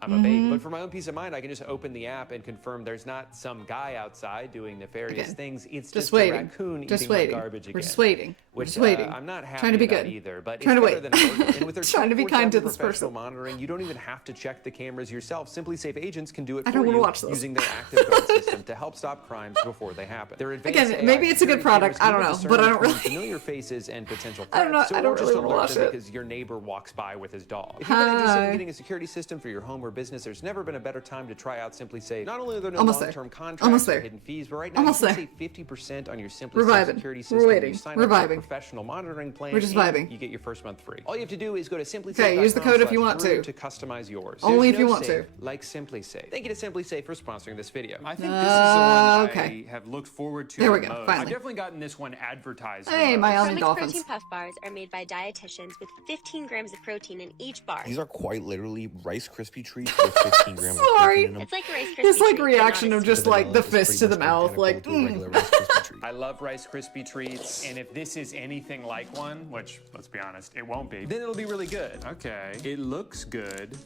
I'm a baby. But for my own peace of mind, I can just open the app and confirm there's not some guy outside doing nefarious things. It's just a raccoon eating my garbage again. We're just waiting. We're Which, just waiting. I'm not happy Trying to be about good. either, but Trying to it's wait. better than it. And with their Trying to be kind to this 24/7 professional person. monitoring, you don't even have to check the cameras yourself. SimpliSafe agents can do it I for don't wanna you watch this. using their active guard system to help stop crimes before they happen. Their advanced Again, maybe AI it's a good security product. cameras I don't can know, discern but I don't between really- familiar faces and potential I don't know- threats, so I it don't won't really just wanna alert watch them it. because your neighbor walks by with his dog. If you're not interested Hi. in getting a security system for your home or business, there's never been a better time to try out SimpliSafe. Not only are there no Almost there. long-term contracts Almost or there. hidden fees, but right now Almost you can there. save 50% on your We're SimpliSafe vibing. security We're system. waiting. You sign We're up for a vibing. professional monitoring plan. We're just and vibing. You get your first month free. All you have to do is go to SimpliSafe.com. Okay, use the code if you want /Drew to. customize yours. Only There's if you no want safe to. like SimpliSafe. Thank you to SimpliSafe for sponsoring this video. I think this is the one okay. I have looked forward to There we the go, most. finally. I've definitely gotten this one advertised. Hey, the most. Miami Chromix Dolphins. protein puff bars are made by dietitians with 15 grams of protein in each bar. These are quite literally Rice Krispie treats with 15 grams of Sorry. protein in them. It's like a Rice Krispie His like treat, but reaction not of as just sweet. like the It's pretty fist to the much mouth, like identical to a regular Rice Krispie treat. I love Rice Krispie treats, and if this is anything like one, which, let's be honest, it won't be, then it'll be really good. Okay, it looks good.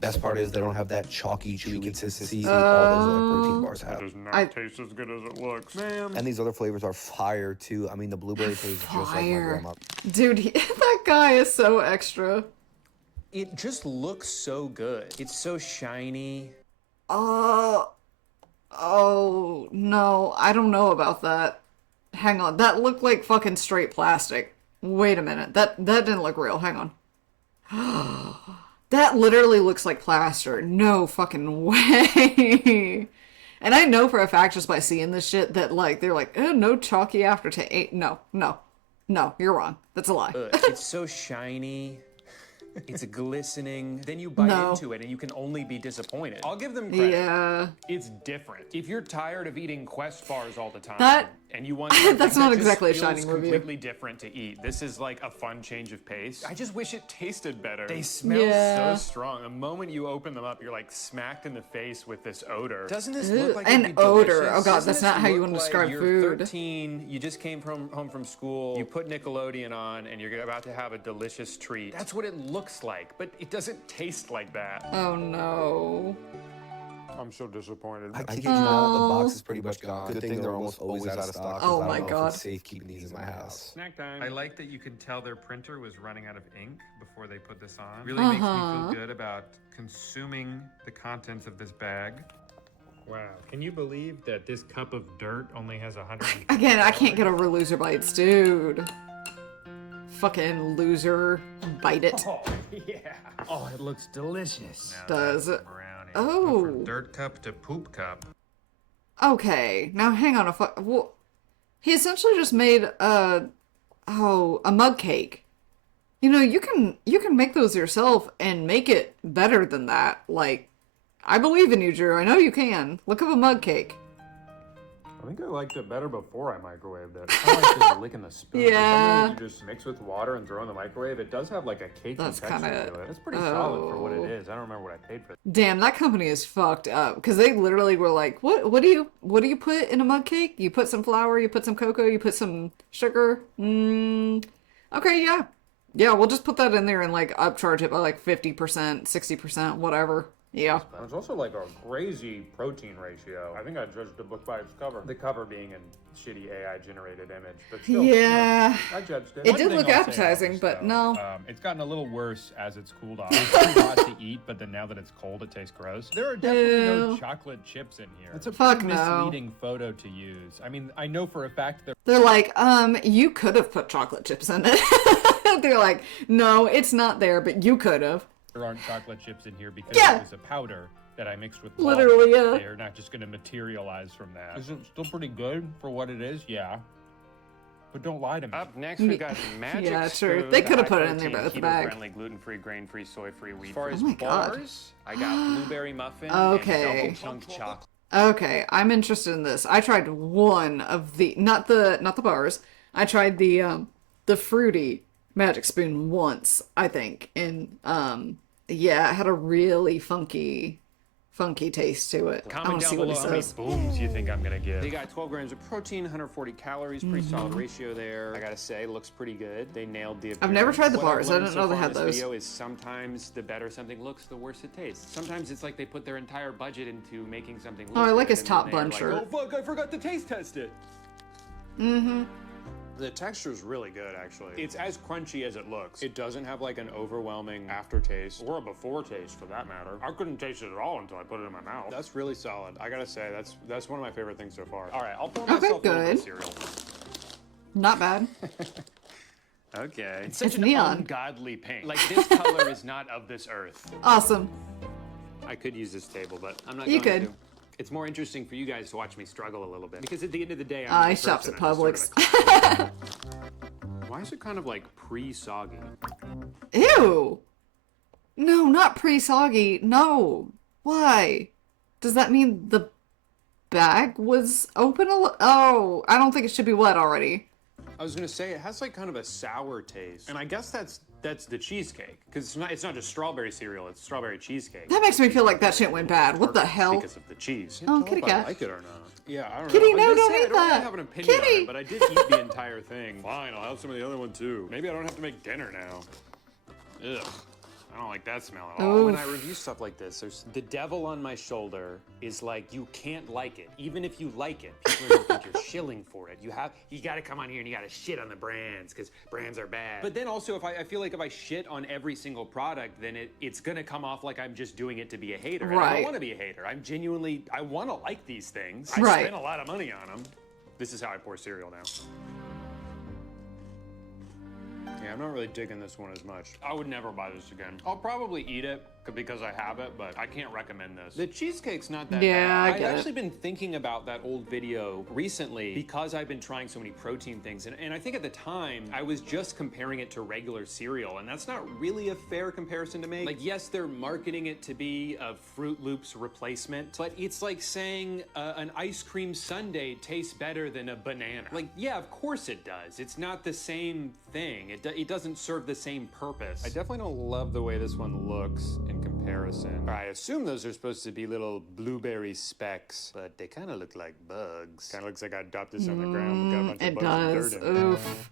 Best part is they don't have that chalky, chewy consistency all those other protein bars have. Does not taste as good as it looks. Man. And these other flavors are fire too. I mean, the blueberry tastes just like my Fire. grandma. Dude, that guy is so extra. It just looks so good. It's so shiny. Oh, no, I don't know about that. Hang on, that looked like fucking straight plastic. Wait a minute, that didn't look real. Hang on. That literally looks like plaster. No fucking way. And I know for a fact just by seeing this shit that like they're like, oh, no chalky aftertaste. No, you're wrong. That's a lie. It's so shiny. It's glistening. Then you bite into it and you can only be disappointed. I'll give them credit. Yeah. It's different. If you're tired of eating Quest bars all the time That- and you want something That's not that just exactly a feels shining review. completely different to eat, this is like a fun change of pace. I just wish it tasted better. They smell Yeah. so strong. The moment you open them up, you're like smacked in the face with this odor. Doesn't this Ew, look like an it'd be odor. delicious? Oh god, Doesn't that's this not how you look want to like describe you're food. 13, you just came home from school, you put Nickelodeon on, and you're about to have a delicious treat. That's what it looks like, but it doesn't taste like that. Oh no. I'm so disappointed. I kid you not, the box is pretty much gone. Good thing they're almost always out of stock. 'Cause Oh I my don't know God. if it's safe keeping these in my house. Snack time. I like that you could tell their printer was running out of ink before they put this on. Really makes me feel good about consuming the contents of this bag. Wow, can you believe that this cup of dirt only has 100? Again, I can't get over loser bites, dude. Fucking loser. Bite it. Oh, yeah. Oh, it looks delicious. Does it? From Oh. dirt cup to poop cup. Okay, now hang on well, he essentially just made a mug cake. You know, you can make those yourself and make it better than that. Like, I believe in you, Drew. I know you can. Look up a mug cake. I think I liked it better before I microwaved it. I like just licking the spoon. Yeah. Something you just mix with water and throw in the microwave. It does have like a cakey That's texture kinda- to it. It's pretty solid for what oh. it is. I don't remember what I paid for it. Damn, that company is fucked up because they literally were like, what do you put in a mug cake? You put some flour, you put some cocoa, you put some sugar. Okay, yeah, we'll just put that in there and like upcharge it by like 50%, 60%, whatever. Yeah. There's also like a crazy protein ratio. I think I judged the book by its cover. The cover being a shitty AI generated image, but still, Yeah. I judged it. It One did thing look I'll say appetizing, about but this, no. though, it's gotten a little worse as it's cooled off. It's too hot to eat, but then now that it's cold, it tastes gross. There are definitely no Ew. chocolate chips in here. It's a Fuck pretty no. misleading photo to use. I mean, I know for a fact that They're like, you could have put chocolate chips in it. They're like, no, it's not there, but you could have. there aren't chocolate chips in here because Yeah. it was a powder that I mixed with Literally, water. yeah. They're not just going to materialize from that. Is it still pretty good for what it is? Yeah. But don't lie to me. Up next, we got Magic Yeah, Spoon. true. They could have high put it in there, protein, but the bag. keto-friendly, gluten-free, grain-free, soy-free, wheat. As far Oh as my God. bars, I got blueberry muffin Okay. and double chunk chocolate. Okay, I'm interested in this. I tried one of the not the bars. I tried the fruity Magic Spoon once, I think, and yeah, it had a really funky taste to it. I Comment want to down see what below it how many says. booms you think I'm gonna give. They got 12 grams of protein, 140 calories, pretty Mm-hmm. solid ratio there. I gotta say, looks pretty good. They nailed the. I've never tried the What I've bars. I learned didn't so know they far in had this those. Video is sometimes the better something looks, the worse it tastes. Sometimes it's like they put their entire budget into making something. Look Oh, I like good, his and top then they're bun like, shirt. Oh fuck! I forgot to taste test it. Mm-hmm. The texture is really good, actually. It's as crunchy as it looks. It doesn't have like an overwhelming aftertaste or a before taste, for that matter. I couldn't taste it at all until I put it in my mouth. That's really solid. I gotta say, that's one of my favorite things so far. All right, I'll pour myself a little bit good. of cereal. Not bad. Okay. It's It's such an neon. ungodly pink. Like, this color is not of this earth. Awesome. I could use this table, but I'm not You going could. to. It's more interesting for you guys to watch me struggle a little bit. Because at the end of the day, I I'm shops at I'm just Publix. sort of a- Why is it kind of like pre-soggy? Ew. No, not pre-soggy. No. Why? Does that mean the bag was open oh, I don't think it should be wet already. I was gonna say it has like kind of a sour taste, and I guess that's the cheesecake because it's not just strawberry cereal; it's strawberry cheesecake. That makes me feel like that shit went bad. What the hell? Because of the cheese. Oh, I don't kitty know if I cat. like it or not. Yeah, I don't Kitty, know. I no, was gonna don't say, eat I don't really that. have an opinion on Kitty. it, but I did eat the entire thing. Fine, I'll have some of the other one too. Maybe I don't have to make dinner now. Ugh. I don't like that smell at all. When I review stuff like this, there's the devil on my shoulder is like, you can't like it. Even if you like it, people are gonna think you're shilling for it. You gotta come on here and you gotta shit on the brands, because brands are bad. But then also, I feel like if I shit on every single product, then it's gonna come off like I'm just doing it to be a hater. And I Right. don't wanna be a hater. I wanna like these things. I Right. spent a lot of money on them. This is how I pour cereal now. Yeah, I'm not really digging this one as much. I would never buy this again. I'll probably eat it because I have it, but I can't recommend this. The cheesecake's not that Yeah, bad. I I've get it. actually been thinking about that old video recently because I've been trying so many protein things. And I think at the time, I was just comparing it to regular cereal, and that's not really a fair comparison to make. Like, yes, they're marketing it to be a Fruit Loops replacement, but it's like saying an ice cream sundae tastes better than a banana. Like, yeah, of course it does. It's not the same thing. It doesn't serve the same purpose. I definitely don't love the way this one looks in comparison. I assume those are supposed to be little blueberry specks, but they kind of look like bugs. Kind of looks like I dropped this on the ground. Got a bunch of It bugs does. and dirt in it. Oof.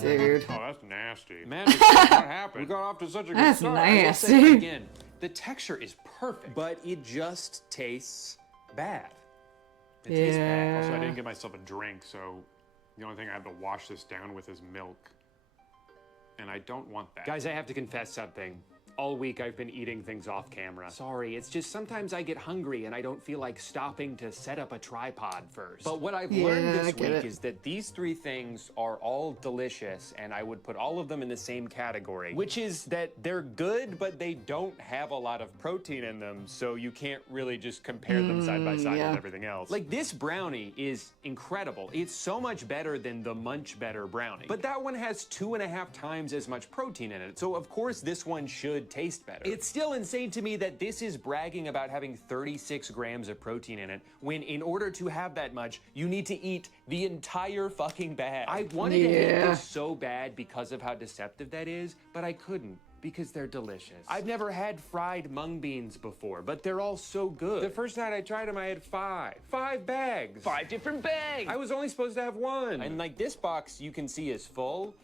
Dude. Oh, that's nasty. Magic, what happened? We got off to such a good That's start. I will say nasty. again, the texture is perfect, but it just tastes bad. It tastes bad. Also, I Yeah. didn't get myself a drink, so the only thing I have to wash this down with is milk. And I don't want that. Guys, I have to confess something. All week I've been eating things off camera. Sorry, it's just sometimes I get hungry and I don't feel like stopping to set up a tripod first. But what I've learned Yeah, I this get week it. is that these three things are all delicious, and I would put all of them in the same category, which is that they're good, but they don't have a lot of protein in them, so you can't really just compare them side by side yeah. with everything else. Like, this brownie is incredible. It's so much better than the Munch Better brownie. But that one has 2.5 times as much protein in it, so of course this one should should taste better. It's still insane to me that this is bragging about having 36 grams of protein in it, when in order to have that much, you need to eat the entire fucking bag. I wanted to hate this so bad because of how deceptive that is, but I couldn't. Because they're delicious. I've never had fried mung beans before, but they're all so good. The first night I tried them, I had 5 bags. 5 different bags. I was only supposed to have 1. And like this box you can see is full.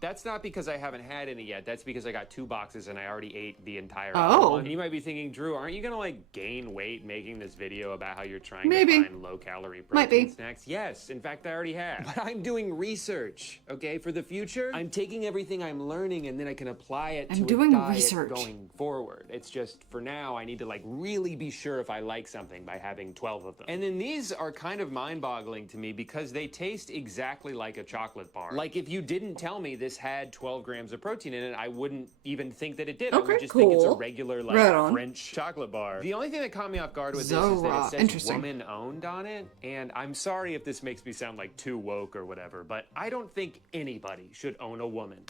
That's not because I haven't had any yet. That's because I got 2 boxes and I already ate the entire one. And you might be thinking, Drew, aren't you gonna like gain weight making this video about how you're trying to find low-calorie protein snacks? Yes, in fact, I already have. But I'm doing research, okay? For the future, I'm taking everything I'm learning and then I can apply it to a diet going forward. It's just, for now, I need to like really be sure if I like something by having 12 of them. And then these are kind of mind-boggling to me because they taste exactly like a chocolate bar. Like if you didn't tell me this had 12 grams of protein in it, I wouldn't even think that it did. I would just think it's a regular like French chocolate bar. The only thing that caught me off guard with this is that it says woman owned on it. And I'm sorry if this makes me sound like too woke or whatever, but I don't think anybody should own a woman.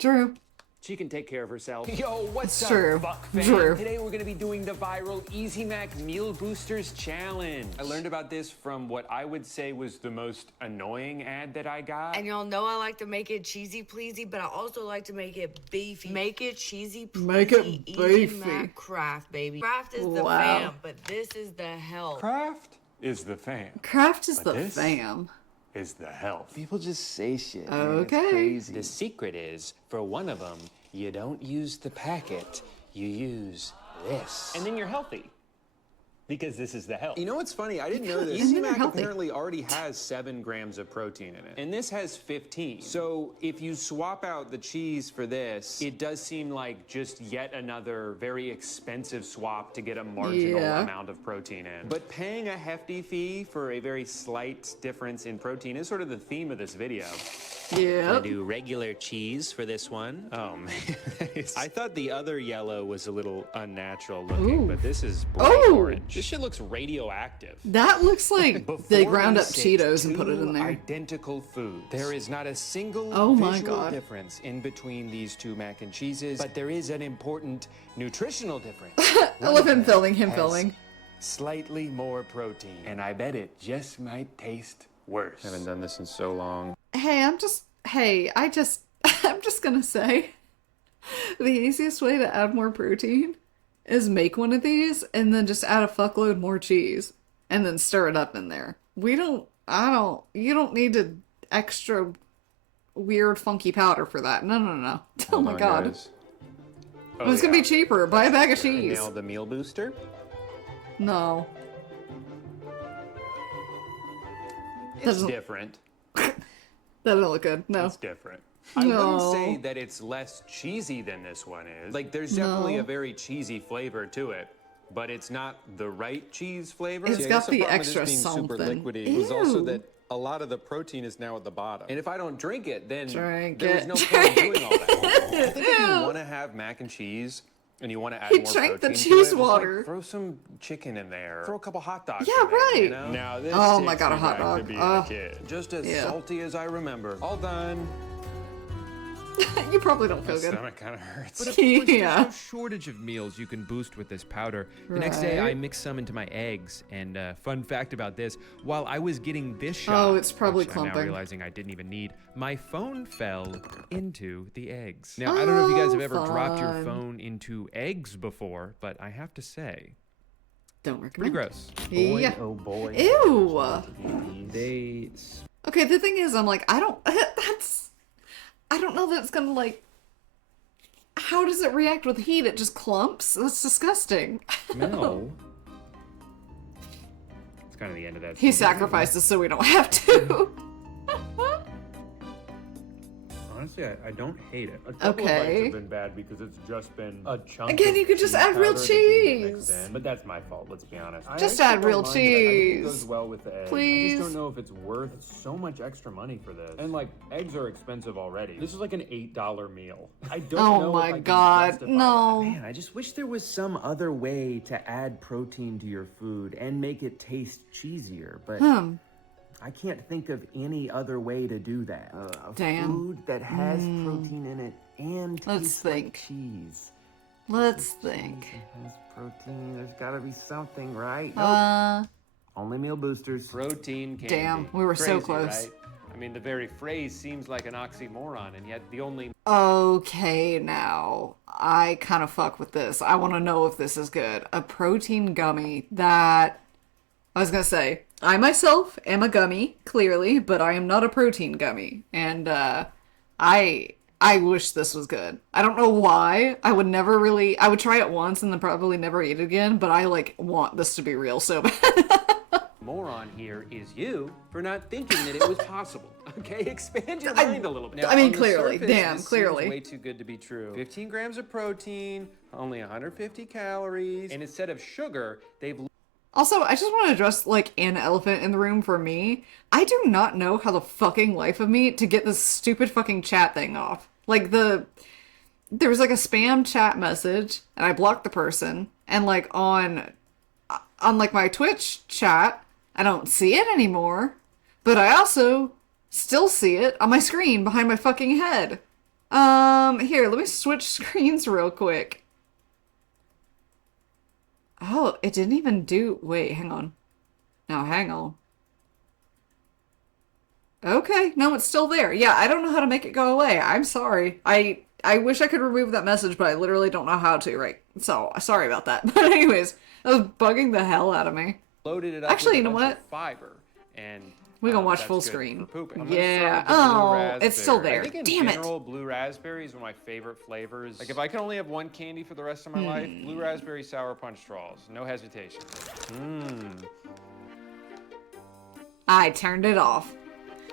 True. She can take care of herself. Yo, what's up, fuck fam? Today we're gonna be doing the viral Easy Mac Meal Boosters Challenge. I learned about this from what I would say was the most annoying ad that I got. And y'all know I like to make it cheesy pleasy, but I also like to make it beefy. Make it cheesy pleasy. Make it Easy beefy. Mac Kraft, baby. Kraft is the fam, but this is the health. Kraft is the fam. Kraft is the fam. Is the health. People just say shit. Okay. Man, it's crazy. The secret is, for one of them, you don't use the packet, you use this. And then you're healthy. Because this is the health. You know what's funny? I didn't know this. Easy Mac apparently already has 7 grams of protein in it. And this has 15. So if you swap out the cheese for this, it does seem like just yet another very expensive swap to get a marginal amount of protein in. But paying a hefty fee for a very slight difference in protein is sort of the theme of this video. Yeah. I do regular cheese for this one. Oh man, I thought the other yellow was a little unnatural looking, but this is bright orange. This shit looks radioactive. That looks like they ground up Cheetos and put it in there. Identical food. There is not a single visual difference in between these 2 mac and cheeses, but there is an important nutritional difference. I love him filming. Slightly more protein, and I bet it just might taste worse. I haven't done this in so long. Hey, I'm just gonna say the easiest way to add more protein is make one of these and then just add a fuckload more cheese and then stir it up in there. You don't need to extra weird funky powder for that. No. Oh my god. It's gonna be cheaper. Buy a bag of cheese. Nail the meal booster? No. It's different. That doesn't look good. No. It's different. I wouldn't say that it's less cheesy than this one is. Like, there's definitely a very cheesy flavor to it, but it's not the right cheese flavor. It's got the extra super something. liquidy was also that a lot of the protein is now at the bottom. And if I don't drink it, then Drink there's it. no point in doing all that. I think if you want to have mac and cheese and you want to add more drank the protein cheese to it, just, water. like, throw some chicken in there. Throw a couple hot dogs Yeah, in there, right. You know? Now, this Oh my takes God, a me hot back dog. to being Oh. a kid. Just as Yeah. salty as I remember. All done. You probably don't feel My good. stomach kind of hurts. But of course, there's no shortage of meals you can boost with this powder. The next day, I mixed some into my eggs. And fun fact about this, while I was getting this shot, it's probably which I'm now clumping. realizing I didn't even need, my phone fell into the eggs. Now, I don't know if you guys have ever dropped your fun. phone into eggs before, but I have to say, Don't pretty recommend. gross. Yeah. Oh boy. Ew. Dates. Okay, the thing is, I'm like, I don't know that it's gonna like. How does it react with heat? It just clumps. That's disgusting. No. It's kind of the end of that. He sacrifices so we don't have to. Honestly, I don't hate it. A couple of bites have been bad because it's just been a chunk. Again, of you could just cheese add real powder that didn't mix cheese. in, but that's my fault. Let's be honest. Just I add actually real don't mind it. I think it cheese. goes well with the eggs. Please. I just don't know if it's worth so much extra money for this. And like, eggs are expensive already. This is like an $8 meal. I don't know. Oh my if I can god, justify no. Man, I just wish there was some other way to add protein to your food and make it taste cheesier, but I can't think of any other way to do that. Damn. Food that has protein in it and tastes like cheese. Let's think. Has protein. There's gotta be something, right? Nope. Only meal boosters. Protein candy. Damn, we were so Crazy, close. Right? I mean, the very phrase seems like an oxymoron, and yet the only... Okay, now, I kind of fuck with this. I want to know if this is good. A protein gummy that... I was gonna say, I myself am a gummy, clearly, but I am not a protein gummy. And, I wish this was good. I don't know why. I would try it once and then probably never eat it again, but I, like, want this to be real so bad. moron here is you for not thinking that it was possible. Okay, expand your mind a little bit. Now, I mean, on the clearly, surface, damn, this clearly. seems way too good to be true. 15 grams of protein, only 150 calories, and instead of sugar, they've... Also, I just want to address, like, an elephant in the room for me. I do not know how the fucking life of me to get this stupid fucking chat thing off. Like, there was, like, a spam chat message, and I blocked the person, and, like, on like, my Twitch chat, I don't see it anymore, but I also still see it on my screen behind my fucking head. Here, let me switch screens real quick. Oh, it didn't even do... Wait, hang on. No, hang on. Okay, no, it's still there. Yeah, I don't know how to make it go away. I'm sorry. I wish I could remove that message, but I literally don't know how to, right? So, sorry about that. But anyways, that was bugging the hell out of me. Loaded it up Actually, with you a know bunch what? of fiber, and We can watch that's full good screen. for pooping. I'm gonna Yeah. start with the blue Oh, it's still raspberry. there. I think in Damn it. general, blue raspberry is one of my favorite flavors. Like if I could only have one candy for the rest of my life, blue raspberry sour punch straws, no hesitation. I turned it off.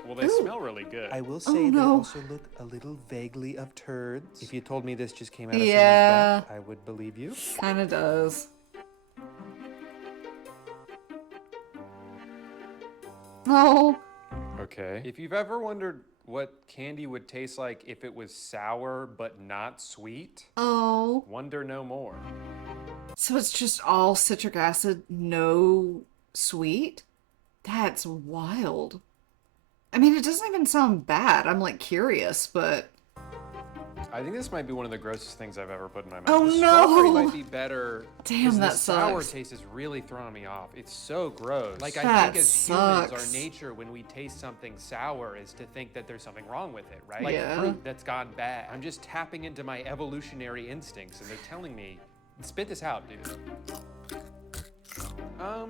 Well, they smell really good. I will Oh, say they no. also look a little vaguely of turds. If you told me this just came out of Yeah. someone's butt, I would believe you. Kinda does. Oh. Okay. If you've ever wondered what candy would taste like if it was sour but not sweet, Oh. wonder no more. So it's just all citric acid, no sweet? That's wild. I mean, it doesn't even sound bad. I'm like curious, but... I think this might be one of the grossest things I've ever put in my mouth. Oh, The no. strawberry might be better. Damn, 'cause that the sour sucks. taste is really throwing me off. It's so gross. Like I That think as humans, sucks. our nature when we taste something sour is to think that there's something wrong with it, right? Like Yeah. fruit that's gone bad. I'm just tapping into my evolutionary instincts, and they're telling me, spit this out, dude.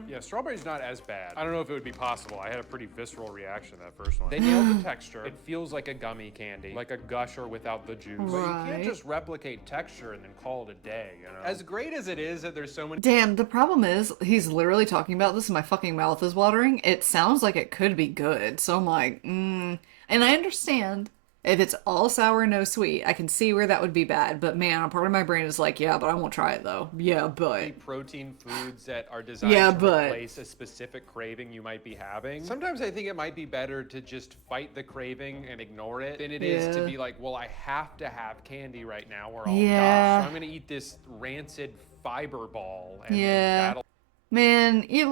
Yeah, strawberry's not as bad. I don't know if it would be possible. I had a pretty visceral reaction to that first one. They nailed the texture. It feels like a gummy candy, like a gusher without the juice. But you Right. can't just replicate texture and then call it a day, you know? As great as it is that there's so many... Damn, the problem is, he's literally talking about this and my fucking mouth is watering. It sounds like it could be good, so I'm like, And I understand. If it's all sour, no sweet, I can see where that would be bad. But man, a part of my brain is like, yeah, but I won't try it though. Yeah, but... protein foods that are designed Yeah, to but- replace a specific craving you might be having. Sometimes I think it might be better to just fight the craving and ignore it than it is to Yeah. be like, well, I have to have candy right now or I'll Yeah. die. So I'm gonna eat this rancid fiber ball. And Yeah. that'll... Man, you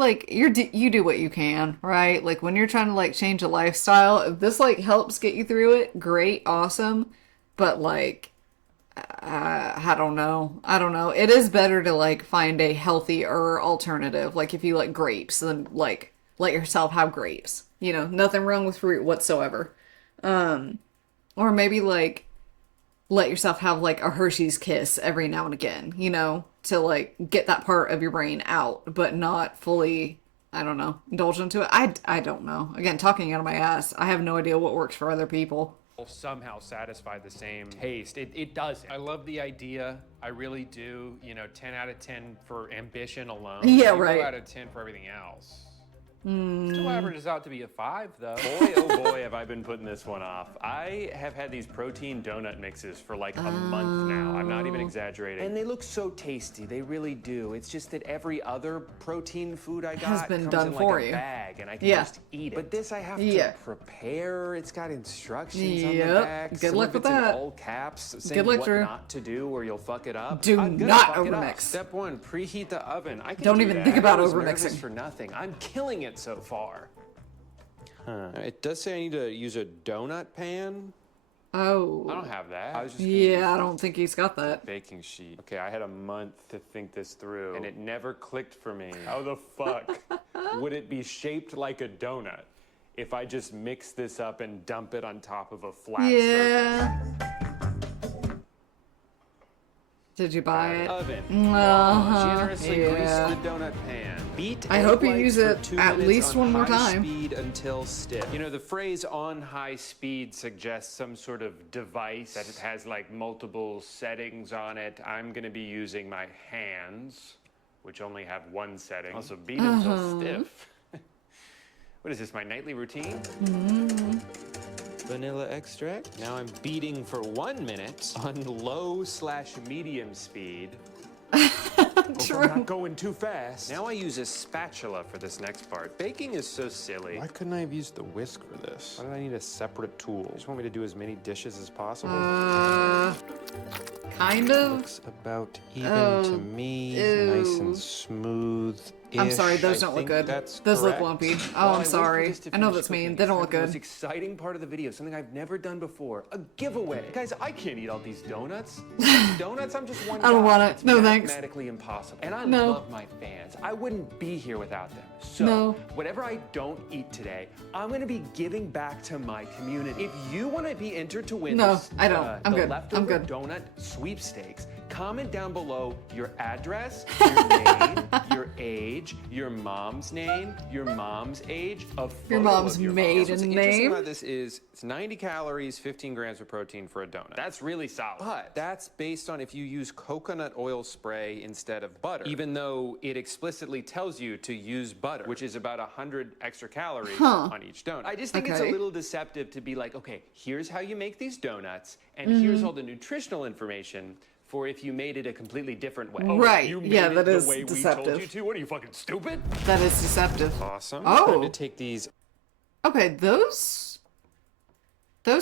do what you can, right? Like when you're trying to like change a lifestyle, if this like helps get you through it, great, awesome. But like, I don't know. It is better to like find a healthier alternative. Like if you like grapes, then like let yourself have grapes. You know, nothing wrong with fruit whatsoever. Or maybe like let yourself have like a Hershey's Kiss every now and again, you know, to like get that part of your brain out, but not fully, I don't know, indulge into it. I don't know. Again, talking out of my ass. I have no idea what works for other people. somehow satisfy the same taste. It doesn't. I love the idea. I really do. You know, 10 out of 10 for ambition alone. Yeah, 0 right. out of 10 for everything else. Mm. Still averages out to be a 5, though. Boy, oh boy, have I been putting this one off. I have had these protein donut mixes for like a month now. I'm not even exaggerating. And they look so tasty. They really do. It's just that every other protein food I got Has been comes done in for like a you. bag, and I can Yeah. just eat it. But this I have Yeah. to prepare. It's got instructions on the Yep. back. Good Some luck of with it's in that. all caps saying Good luck, what Drew. not to do or you'll fuck it up. Do I'm gonna not fuck it up. overmix. Step 1, preheat the oven. I can Don't do even that. think about I was nervous overmixing. for nothing. I'm killing it so far. Huh. It does say I need to use a donut pan. Oh. I don't have that. I was just Yeah, I don't think he's got that. baking sheet. Okay, I had a month to think this through, and it never clicked for me. How the fuck would it be shaped like a donut if I just mix this up and dump it on top of a flat surface? Did you buy it? Oven. Generously grease the donut pan. Beat I hope you egg use whites it for 2 at minutes least on one more high time. Speed until stiff. You know, the phrase on high speed suggests some sort of device that it has like multiple settings on it. I'm gonna be using my hands, which only have one setting. Also beat until stiff. What is this, my nightly routine? Vanilla extract. Now I'm beating for 1 minute on low/medium speed. True. I'm not going too fast. Now I use a spatula for this next part. Baking is so silly. Why couldn't I have used the whisk for this? Why did I need a separate tool? You just want me to do as many dishes as possible? Kind of. Looks about even to me. Nice and smooth. I'm sorry, those don't look good. Those look lumpy. Oh, I'm sorry. I know that's mean. They don't look The most good. exciting part of the video, something I've never done before, a giveaway. Guys, I can't eat all these donuts. Donuts, I'm just one guy. I don't want it. It's No, thanks. mathematically impossible. And I No. love my fans. I wouldn't be here without them. So, No. whatever I don't eat today, I'm gonna be giving back to my community. If you want to be entered to win No, this, I don't. I'm the good. leftover I'm good. donut sweepstakes, comment down below your address, your name, your age, your mom's name, your mom's age, a photo Your mom's of your maiden mom. What's interesting name? About this is it's 90 calories, 15 grams of protein for a donut. That's really solid. But that's based on if you use coconut oil spray instead of butter, even though it explicitly tells you to use butter, which is about 100 extra calories on each donut. I just think it's a little deceptive to be like, okay, here's how you make these donuts, and here's all the nutritional information for if you made it a completely different way. Right, You yeah, made that it the is way we deceptive. told you to? What are you, fucking stupid? That is deceptive. Awesome. Oh. Time to take these. Okay, those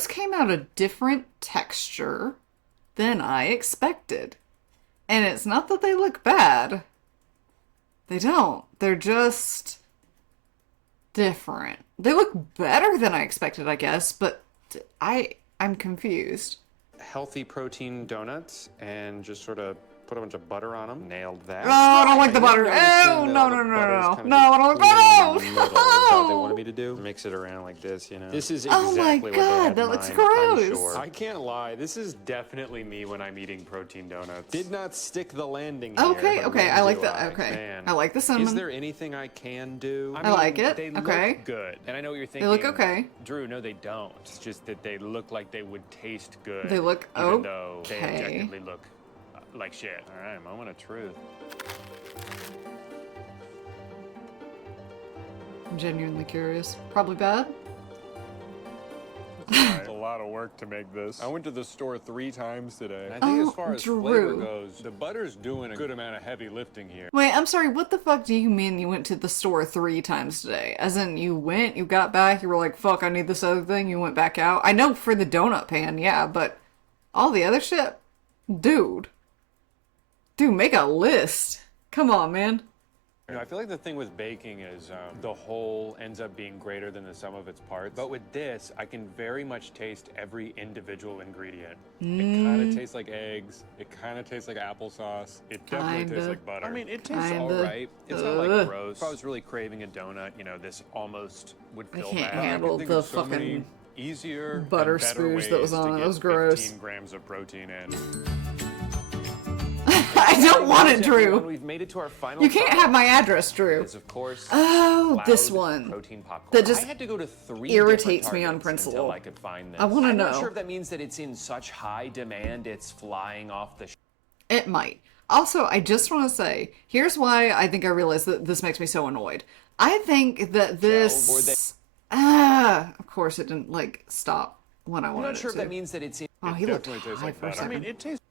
came out a different texture than I expected. And it's not that they look bad. They don't. They're just different. They look better than I expected, I guess, but I'm confused. Healthy protein donuts and just sort of put a bunch of butter on them. Nailed that. Oh, I don't like the I'm butter. noticing Oh, that no, all the no, no, butter's no. kind of No, I don't like pooling in the that. middle. Is that what they wanted me to do? Mix it around like this, you know? This is Oh exactly my what they God, had that in looks mind, I'm gross. sure. I can't lie, this is definitely me when I'm eating protein donuts. Did not stick the landing here. Okay, but okay, when I like do that. Okay. Man. I like the cinnamon. Is there anything I can do? I like it. They Okay. look good. And I know what you're thinking. They look okay. Drew, no, they don't. It's just that they look like they would taste good. They look even though they okay. objectively look like shit. All right, moment of truth. I'm genuinely curious. Probably bad. It's a lot of work to make this. I went to the store 3 times today. And I think Oh, as far as Drew. flavor goes, the butter's doing a good amount of heavy lifting here. Wait, I'm sorry, what the fuck do you mean you went to the store 3 times today? As in, you went, you got back, you were like, fuck, I need this other thing, you went back out? I know for the donut pan, yeah, but all the other shit? Dude. Dude, make a list. Come on, man. You know, I feel like the thing with baking is the whole ends up being greater than the sum of its parts. But with this, I can very much taste every individual ingredient. It kind of tastes like eggs. It kind of tastes like applesauce. It definitely tastes like butter. I mean, it tastes all right. It's not like gross. If I was really craving a donut, you know, this almost would feel I can't bad. handle think the of so fucking many easier butter and better spooge that was ways to on it. That get was gross. 15 grams of protein in. I don't want it, Drew. We've made it to our final You can't have my address, Drew. Is, of course, Oh, this cloud one. protein popcorn. That just I had to go to 3 irritates different me on Targets principle. until I could find this. I wanna I'm know. not sure if that means that it's in such high demand it's flying off the It might. Also, I just want to say, here's why I think I realized that this makes me so annoyed. I think that this... of course it didn't, like, stop when I wanted it I'm not sure if to. that means that it's in... Oh, he looked Definitely tastes high like for a butter. I mean, second. it tastes...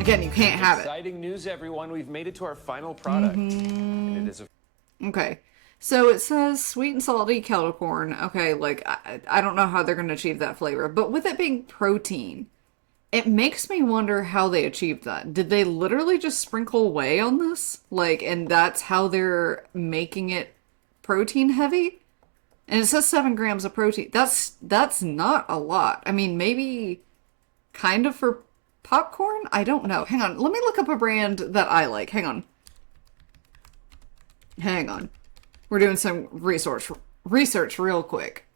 Again, you can't have it. Exciting news, everyone. We've made it to our final product. And it is a Okay. So it says sweet and salty kettle corn. Okay, like, I don't know how they're going to achieve that flavor. But with it being protein, it makes me wonder how they achieved that. Did they literally just sprinkle whey on this? Like, and that's how they're making it protein heavy? And it says 7 grams of protein. That's not a lot. I mean, maybe kind of for popcorn? I don't know. Hang on. Let me look up a brand that I like. Hang on. Hang on. We're doing some research real quick.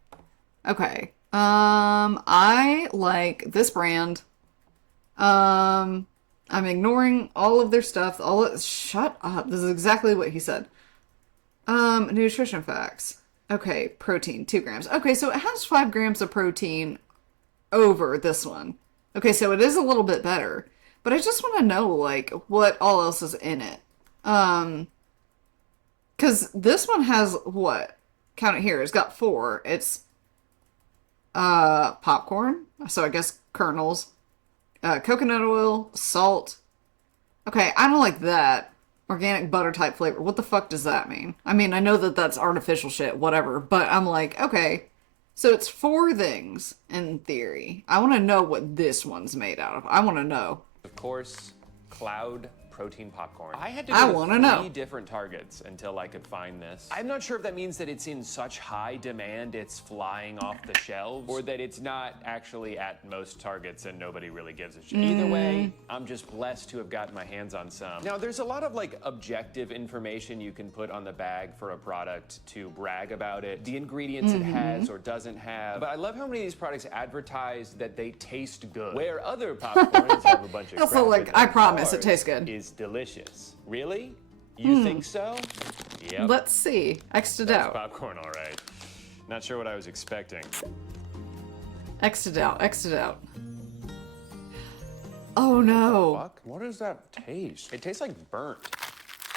Okay. I like this brand. I'm ignoring all of their stuff. Shut up. This is exactly what he said. Nutrition facts. Okay, protein, 2 grams. Okay, so it has 5 grams of protein over this one. Okay, so it is a little bit better. But I just want to know, like, what all else is in it. Because this one has, what? Count it here. It's got 4. It's, popcorn. So I guess kernels. Coconut oil, salt. Okay, I don't like that. Organic butter type flavor. What the fuck does that mean? I mean, I know that that's artificial shit, whatever, but I'm like, okay. So it's 4 things, in theory. I want to know what this one's made out of. I want to know. Of course, cloud protein popcorn. I had to I go wanna to know. 3 different Targets until I could find this. I'm not sure if that means that it's in such high demand it's flying off the shelves, or that it's not actually at most Targets and nobody really gives a shit. Either way, I'm just blessed to have gotten my hands on some. Now, there's a lot of like objective information you can put on the bag for a product to brag about it, the ingredients it has or doesn't have. But I love how many of these products advertise that they taste good, where other popcorns have a bunch of Also, crap like, in I them. promise it Ours tastes good. Is delicious. Really? You think so? Yep. Let's see. X'd That's out. popcorn, all right. Not sure what I was expecting. X'd out. X'd out. Oh no. Fuck? What does that taste? It tastes like burnt.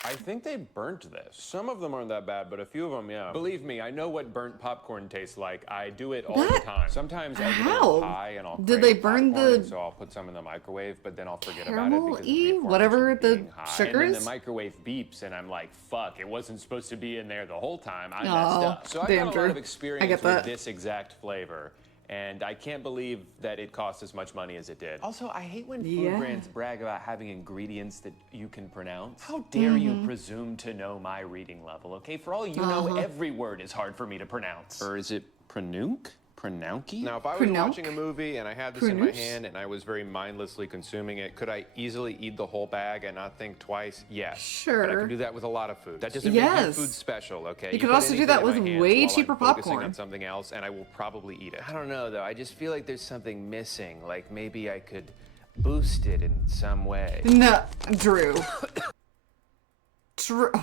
I think they burnt this. Some of them aren't that bad, but a few of them, yeah. Believe me, I know what burnt popcorn tastes like. I do it all the time. Sometimes I get a How? little high and I'll Did crave they burn popcorn, the so I'll put some in the microwave, but then I'll forget about it because of the caramel-y, aforementioned whatever the being high. sugar And then is? the microwave beeps and I'm like, fuck, it wasn't supposed to be in there the whole time. I messed Aw, up. So I've damn, got a Drew. lot of I experience get with that. this exact flavor. And I can't believe that it cost as much money as it did. Also, I hate when food Yeah. brands brag about having ingredients that you can pronounce. How dare you presume to know my reading level, okay? For all you know, every word is hard for me to pronounce. Or is it pranunk? Pranunky? Now, if I was Pranunk? watching a movie and I had this in my Pranoosh? hand and I was very mindlessly consuming it, could I easily eat the whole bag and not think twice? Yes. Sure. But I can do that with a lot of food. That doesn't make your Yes. food special, okay? You could put also do anything that in with my hands way while I'm cheaper focusing popcorn. on something else, and I will probably eat it. I don't know, though. I just feel like there's something missing. Like maybe I could boost it in some way. No, Drew.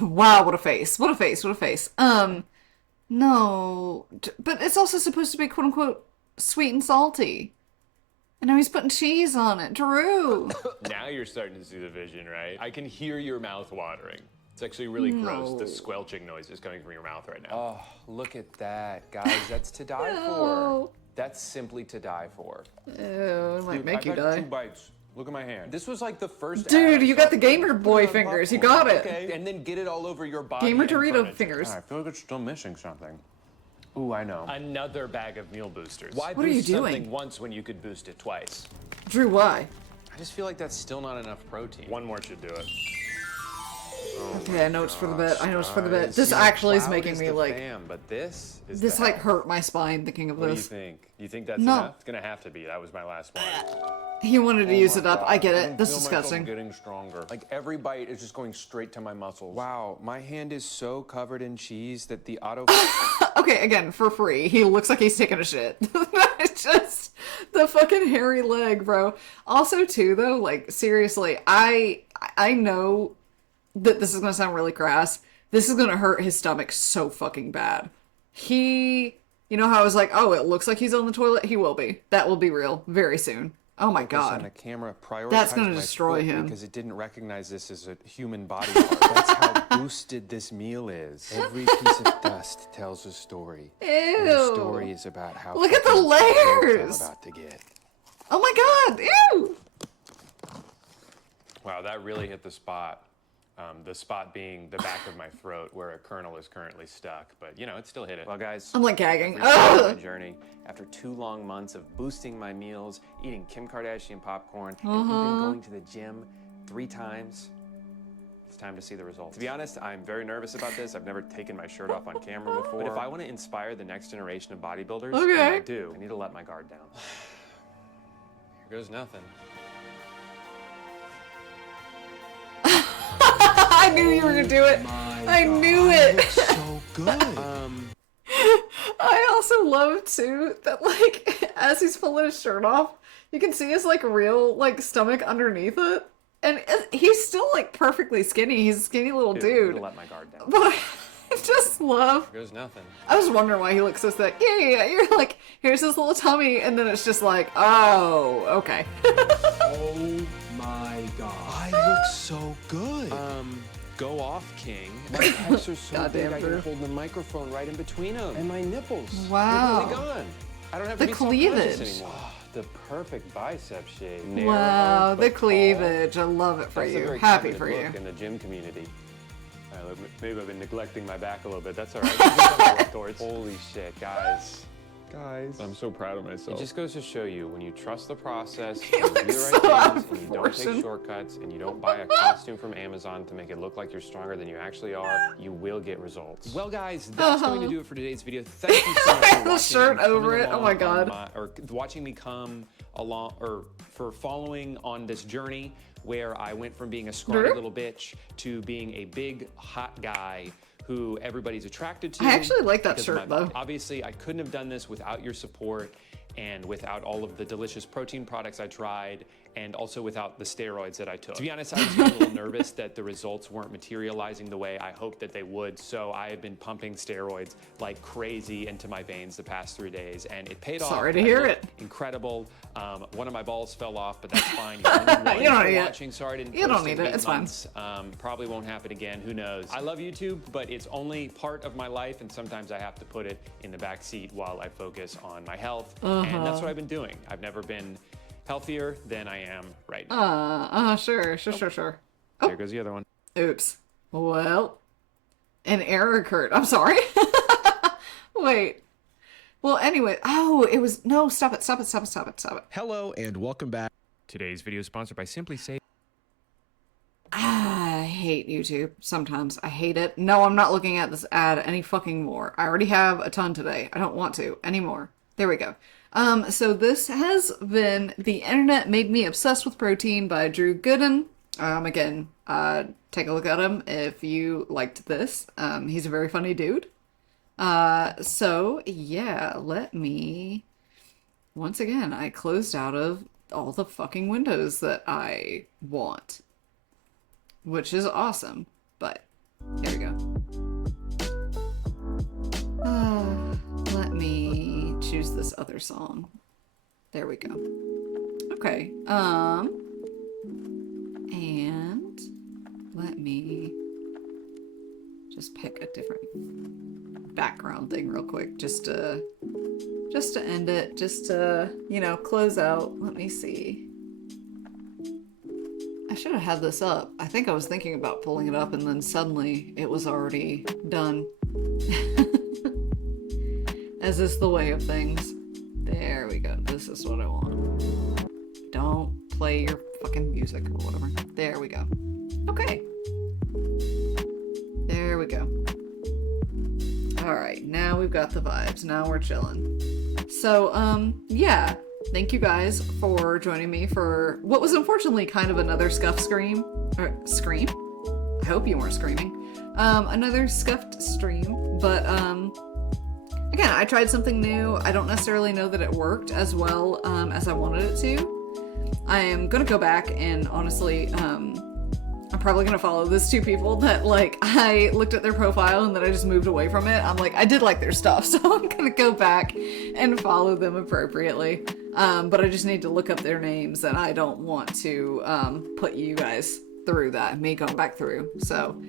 Wow, what a face. What a face. What a face. No. But it's also supposed to be quote unquote sweet and salty. And now he's putting cheese on it. Drew. Now you're starting to see the vision, right? I can hear your mouth watering. It's actually really gross, the squelching noises coming from your mouth right now. Oh, look at that. Guys, that's to die No. for. That's simply to die for. Ew, it might make you I've had die. 2 bites. Look at my hand. This was like the first. Dude, ad I you saw got the for gamer boy popcorn. fingers. You got it. Okay, and then get it all over your body. Gamer and Dorito furniture. fingers. I feel like it's still missing something. Ooh, I know. Another bag of meal boosters. Why What are you boost something doing? once when you could boost it twice? Drew, why? I just feel like that's still not enough protein. One more should do it. Okay, I know it's for the bit. I know it's for the bit. Guys, This you know, actually is cloud making is me the like fam, but this is this the like hell. hurt my spine thinking of What do you this. think? You think that's No. enough? It's gonna have to be. That was my last one. He wanted to use my it up. God, I get I it. can This is feel myself disgusting. getting stronger. Like every bite is just going straight to my muscles. Wow, my hand is so covered in cheese that the auto. Okay, again, for free. He looks like he's taking a shit. It's just the fucking hairy leg, bro. Also, too, though, like, seriously, I know that this is gonna sound really crass. This is gonna hurt his stomach so fucking bad. You know how I was like, oh, it looks like he's on the toilet? He will be. That will be real very soon. Oh my Focus on god. the camera, That's prioritize gonna my destroy foot him. because it didn't recognize this as a human body part. That's how boosted this meal is. Every piece of dust tells a story. And the Ew. story is about how. Look at the fucking stoked layers! I'm about to get. Oh my god! Ew! Wow, that really hit the spot. The spot being the back of my throat where a kernel is currently stuck, but you know, it still hit it. Well, guys, I'm like gagging. every step of Ugh! my journey, after 2 long months of boosting my meals, eating Kim Kardashian popcorn, and even going to the gym 3 times, It's time to see the results. To be honest, I'm very nervous about this. I've never taken my shirt off on camera before. But if I want to inspire the next generation of bodybuilders, and I do, I need to let my guard down. Here goes nothing. I knew you were gonna do it. I knew it. So good. I also love too that like as he's pulling his shirt off, you can see his like real like stomach underneath it, and he's still like perfectly skinny. He's a skinny little dude. Let my guard down. But I just love. Here goes nothing. I was wondering why he looks so thick. Yeah. You're like, here's his little tummy, and then it's just like, oh, okay. Oh my god. I look so good. Go off, King. My pecs are so Goddamn big I true. can hold the microphone right in between them. And my nipples. Wow. They're really gone. I don't have The to be self-conscious cleavage. anymore. Oh, the perfect bicep shape. Wow, Narrow, the but cleavage. I love it for That's a you. very Happy coveted for you. look in the gym community. Maybe I've been neglecting my back a little bit. That's all right. Holy shit, guys. Guys, I'm so proud of myself. It just goes to show you, when you trust the process, He you do the looks right so out things, of and you don't proportion. take shortcuts, and you don't buy a costume from Amazon to make it look like you're stronger than you actually are, you will get results. Well, guys, that's going to do it for today's video. Thank you so much for watching. The shirt and over coming it. Oh along my on god. or watching me come along, or for following on this journey where I went from being a scrawny Sure. little bitch to being a big, hot guy who everybody's attracted to. I actually like that because of shirt, my though. body. Obviously, I couldn't have done this without your support and without all of the delicious protein products I tried, and also without the steroids that I took. To be honest, I was getting a little nervous that the results weren't materializing the way I hoped that they would, so I have been pumping steroids like crazy into my veins the past 3 days, and it paid off. Sorry to I hear look it. Incredible. One of my balls fell off, but that's fine. You don't need it. watching. Sorry, I didn't You don't post in need it. 8 It's fine. months. Probably won't happen again. Who knows? I love YouTube, but it's only part of my life, and sometimes I have to put it in the back seat while I focus on my health. And that's what I've been doing. I've never been healthier than I am right now. Sure. There goes the other one. Oops. Well, an error occurred. I'm sorry. Wait. Well, anyway. Oh, it was... No, stop it. Hello and welcome back. Today's video is sponsored by Simply Say. I hate YouTube. Sometimes. I hate it. No, I'm not looking at this ad any fucking more. I already have a ton today. I don't want to anymore. There we go. So this has been The Internet Made Me Obsessed with Protein by Drew Gooden. Again, take a look at him if you liked this. He's a very funny dude. So yeah, let me... Once again, I closed out of all the fucking windows that I want. Which is awesome, but here we go. Let me choose this other song. There we go. Okay, and let me just pick a different background thing real quick, just to end it, just to, you know, close out. Let me see. I should have had this up. I think I was thinking about pulling it up and then suddenly it was already done. As is the way of things. There we go. This is what I want. Don't play your fucking music or whatever. There we go. Okay. There we go. Alright, now we've got the vibes. Now we're chilling. So, yeah. Thank you guys for joining me for what was unfortunately kind of another scuff scream. Scream? I hope you weren't screaming. Another scuffed stream, but, again, I tried something new. I don't necessarily know that it worked as well, as I wanted it to. I am gonna go back and honestly, I'm probably gonna follow these two people that, like, I looked at their profile and then I just moved away from it. I'm like, I did like their stuff, so I'm gonna go back and follow them appropriately. But I just need to look up their names, and I don't want to put you guys through that, me going back through. So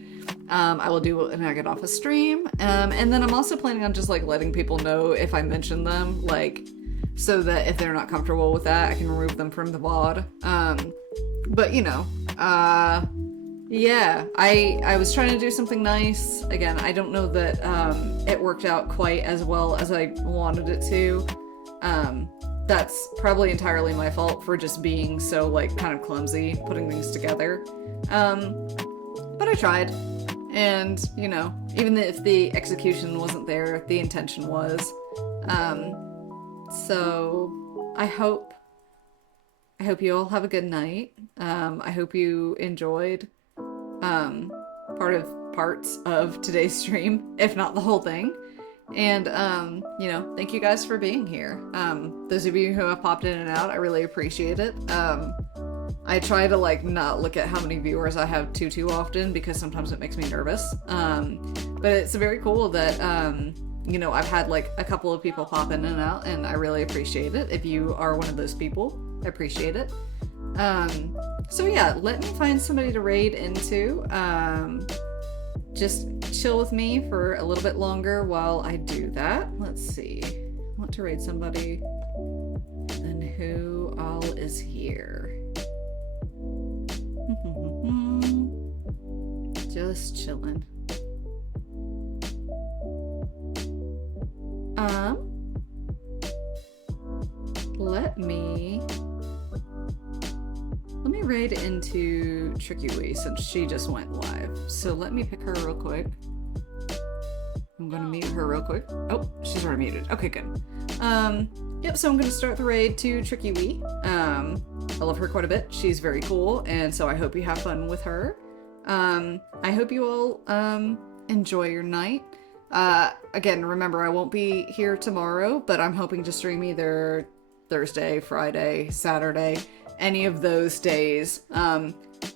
I will do it when I get off a stream. And then I'm also planning on just like letting people know if I mention them, like, so that if they're not comfortable with that, I can remove them from the VOD. But you know, yeah, I was trying to do something nice. Again, I don't know that it worked out quite as well as I wanted it to. That's probably entirely my fault for just being so, like, kind of clumsy putting things together. but I tried. And, you know, even if the execution wasn't there, the intention was. So I hope you all have a good night. I hope you enjoyed parts of today's stream, if not the whole thing. And, you know, thank you guys for being here. Those of you who have popped in and out, I really appreciate it. I try to, like, not look at how many viewers I have too often because sometimes it makes me nervous. But it's very cool that, you know, I've had, like, a couple of people pop in and out, and I really appreciate it. If you are one of those people, I appreciate it. So yeah, let me find somebody to raid into. Just chill with me for a little bit longer while I do that. Let's see. I want to raid somebody. Then who all is here? Just chilling. Let me raid into Tricky Wee since she just went live. So let me pick her real quick. I'm gonna mute her real quick. Oh, she's already muted. Okay, good. Yep, so I'm gonna start the raid to Tricky Wee. I love her quite a bit. She's very cool, and so I hope you have fun with her. I hope you all enjoy your night. Again, remember, I won't be here tomorrow, but I'm hoping to stream either Thursday, Friday, Saturday, any of those days.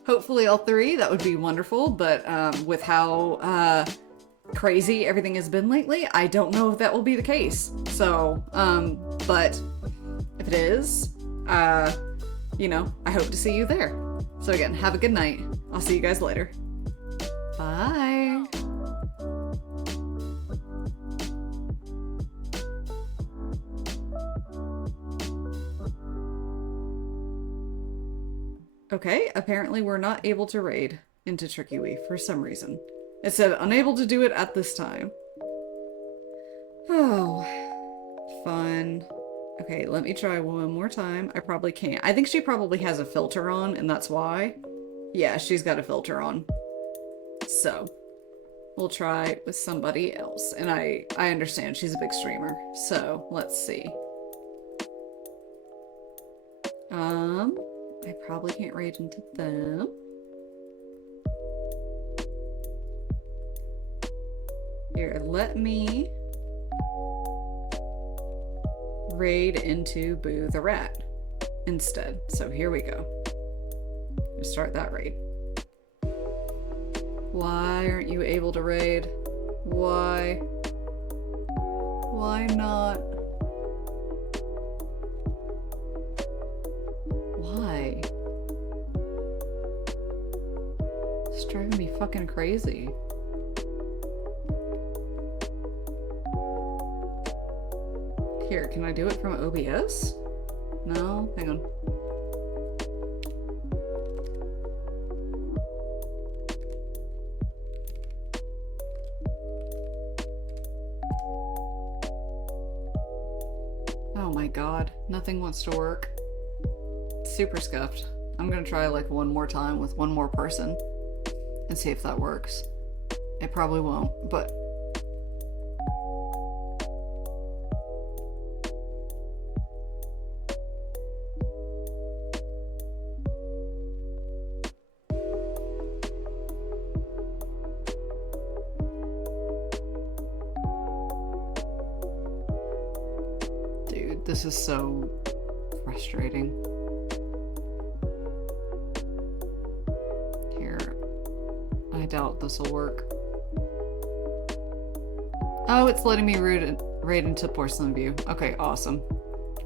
Hopefully all three, that would be wonderful, but with how crazy everything has been lately, I don't know if that will be the case. So, but if it is, you know, I hope to see you there. So again, have a good night. I'll see you guys later. Bye. Okay, apparently we're not able to raid into Tricky Wee for some reason. It said unable to do it at this time. Oh, fun. Okay, let me try one more time. I probably can't. I think she probably has a filter on, and that's why. Yeah, she's got a filter on. So, we'll try with somebody else. And I understand she's a big streamer. So, let's see. I probably can't raid into them. Here, let me raid into Boo the Rat instead. So here we go. Let's start that raid. Why aren't you able to raid? Why? Why not? Why? It's driving me fucking crazy. Here, can I do it from OBS? No? Hang on. Oh my god, nothing wants to work. Super scuffed. I'm gonna try like one more time with one more person and see if that works. It probably won't, but dude, this is so frustrating. Here, I doubt this will work. Oh, it's letting me raid into Porcelain View. Okay, awesome.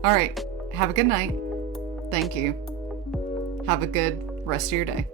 All right, have a good night. Thank you. Have a good rest of your day.